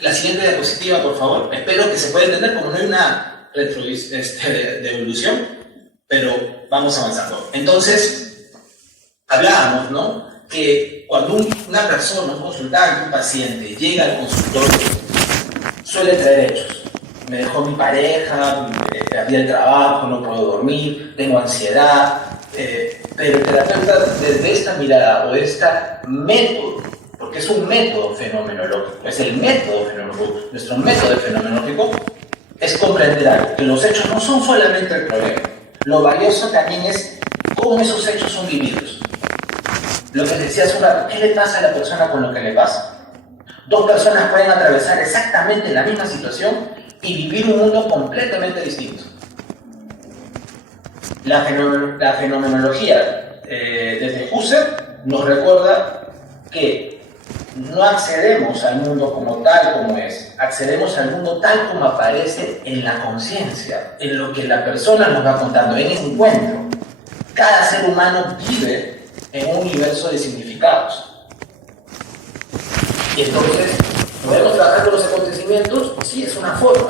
la siguiente diapositiva, por favor. Espero que se pueda entender, como no hay una de evolución, pero vamos avanzando. Entonces, hablábamos, ¿no? Que cuando una persona, un consultante, un paciente, llega al consultorio, suele traer hechos. Me dejó mi pareja, perdí el trabajo, no puedo dormir, tengo ansiedad, pero el terapeuta desde esta mirada o este método, porque es un método fenomenológico, es el método fenomenológico, nuestro método fenomenológico es comprender algo, que los hechos no son solamente el problema, lo valioso también es cómo esos hechos son vividos. Lo que decía hace un rato, ¿qué le pasa a la persona con lo que le pasa? Dos personas pueden atravesar exactamente la misma situación y vivir un mundo completamente distinto. La fenomenología desde Husserl nos recuerda que no accedemos al mundo como tal como es, accedemos al mundo tal como aparece en la conciencia, en lo que la persona nos va contando, en ese encuentro. Cada ser humano vive en un universo de significados. Y entonces, ¿podemos trabajar con los acontecimientos? Sí, es una forma,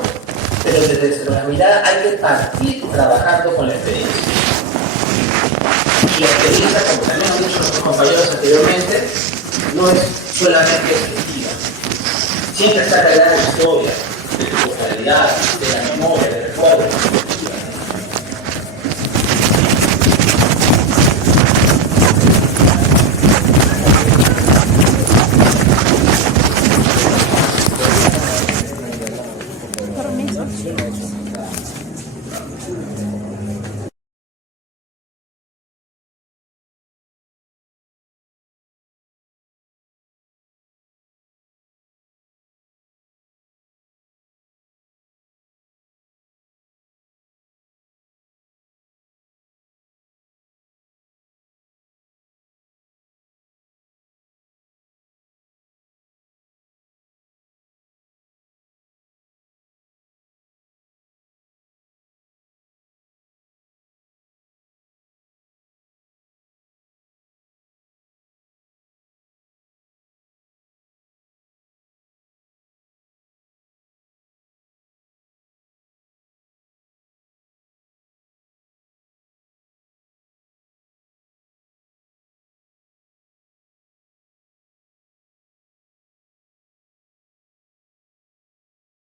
pero desde la mirada hay que partir trabajando con la experiencia. Y la experiencia, como también han dicho nuestros compañeros anteriormente, no es solamente efectiva. Siempre está cargada de historia, de culturalidad, de la memoria, de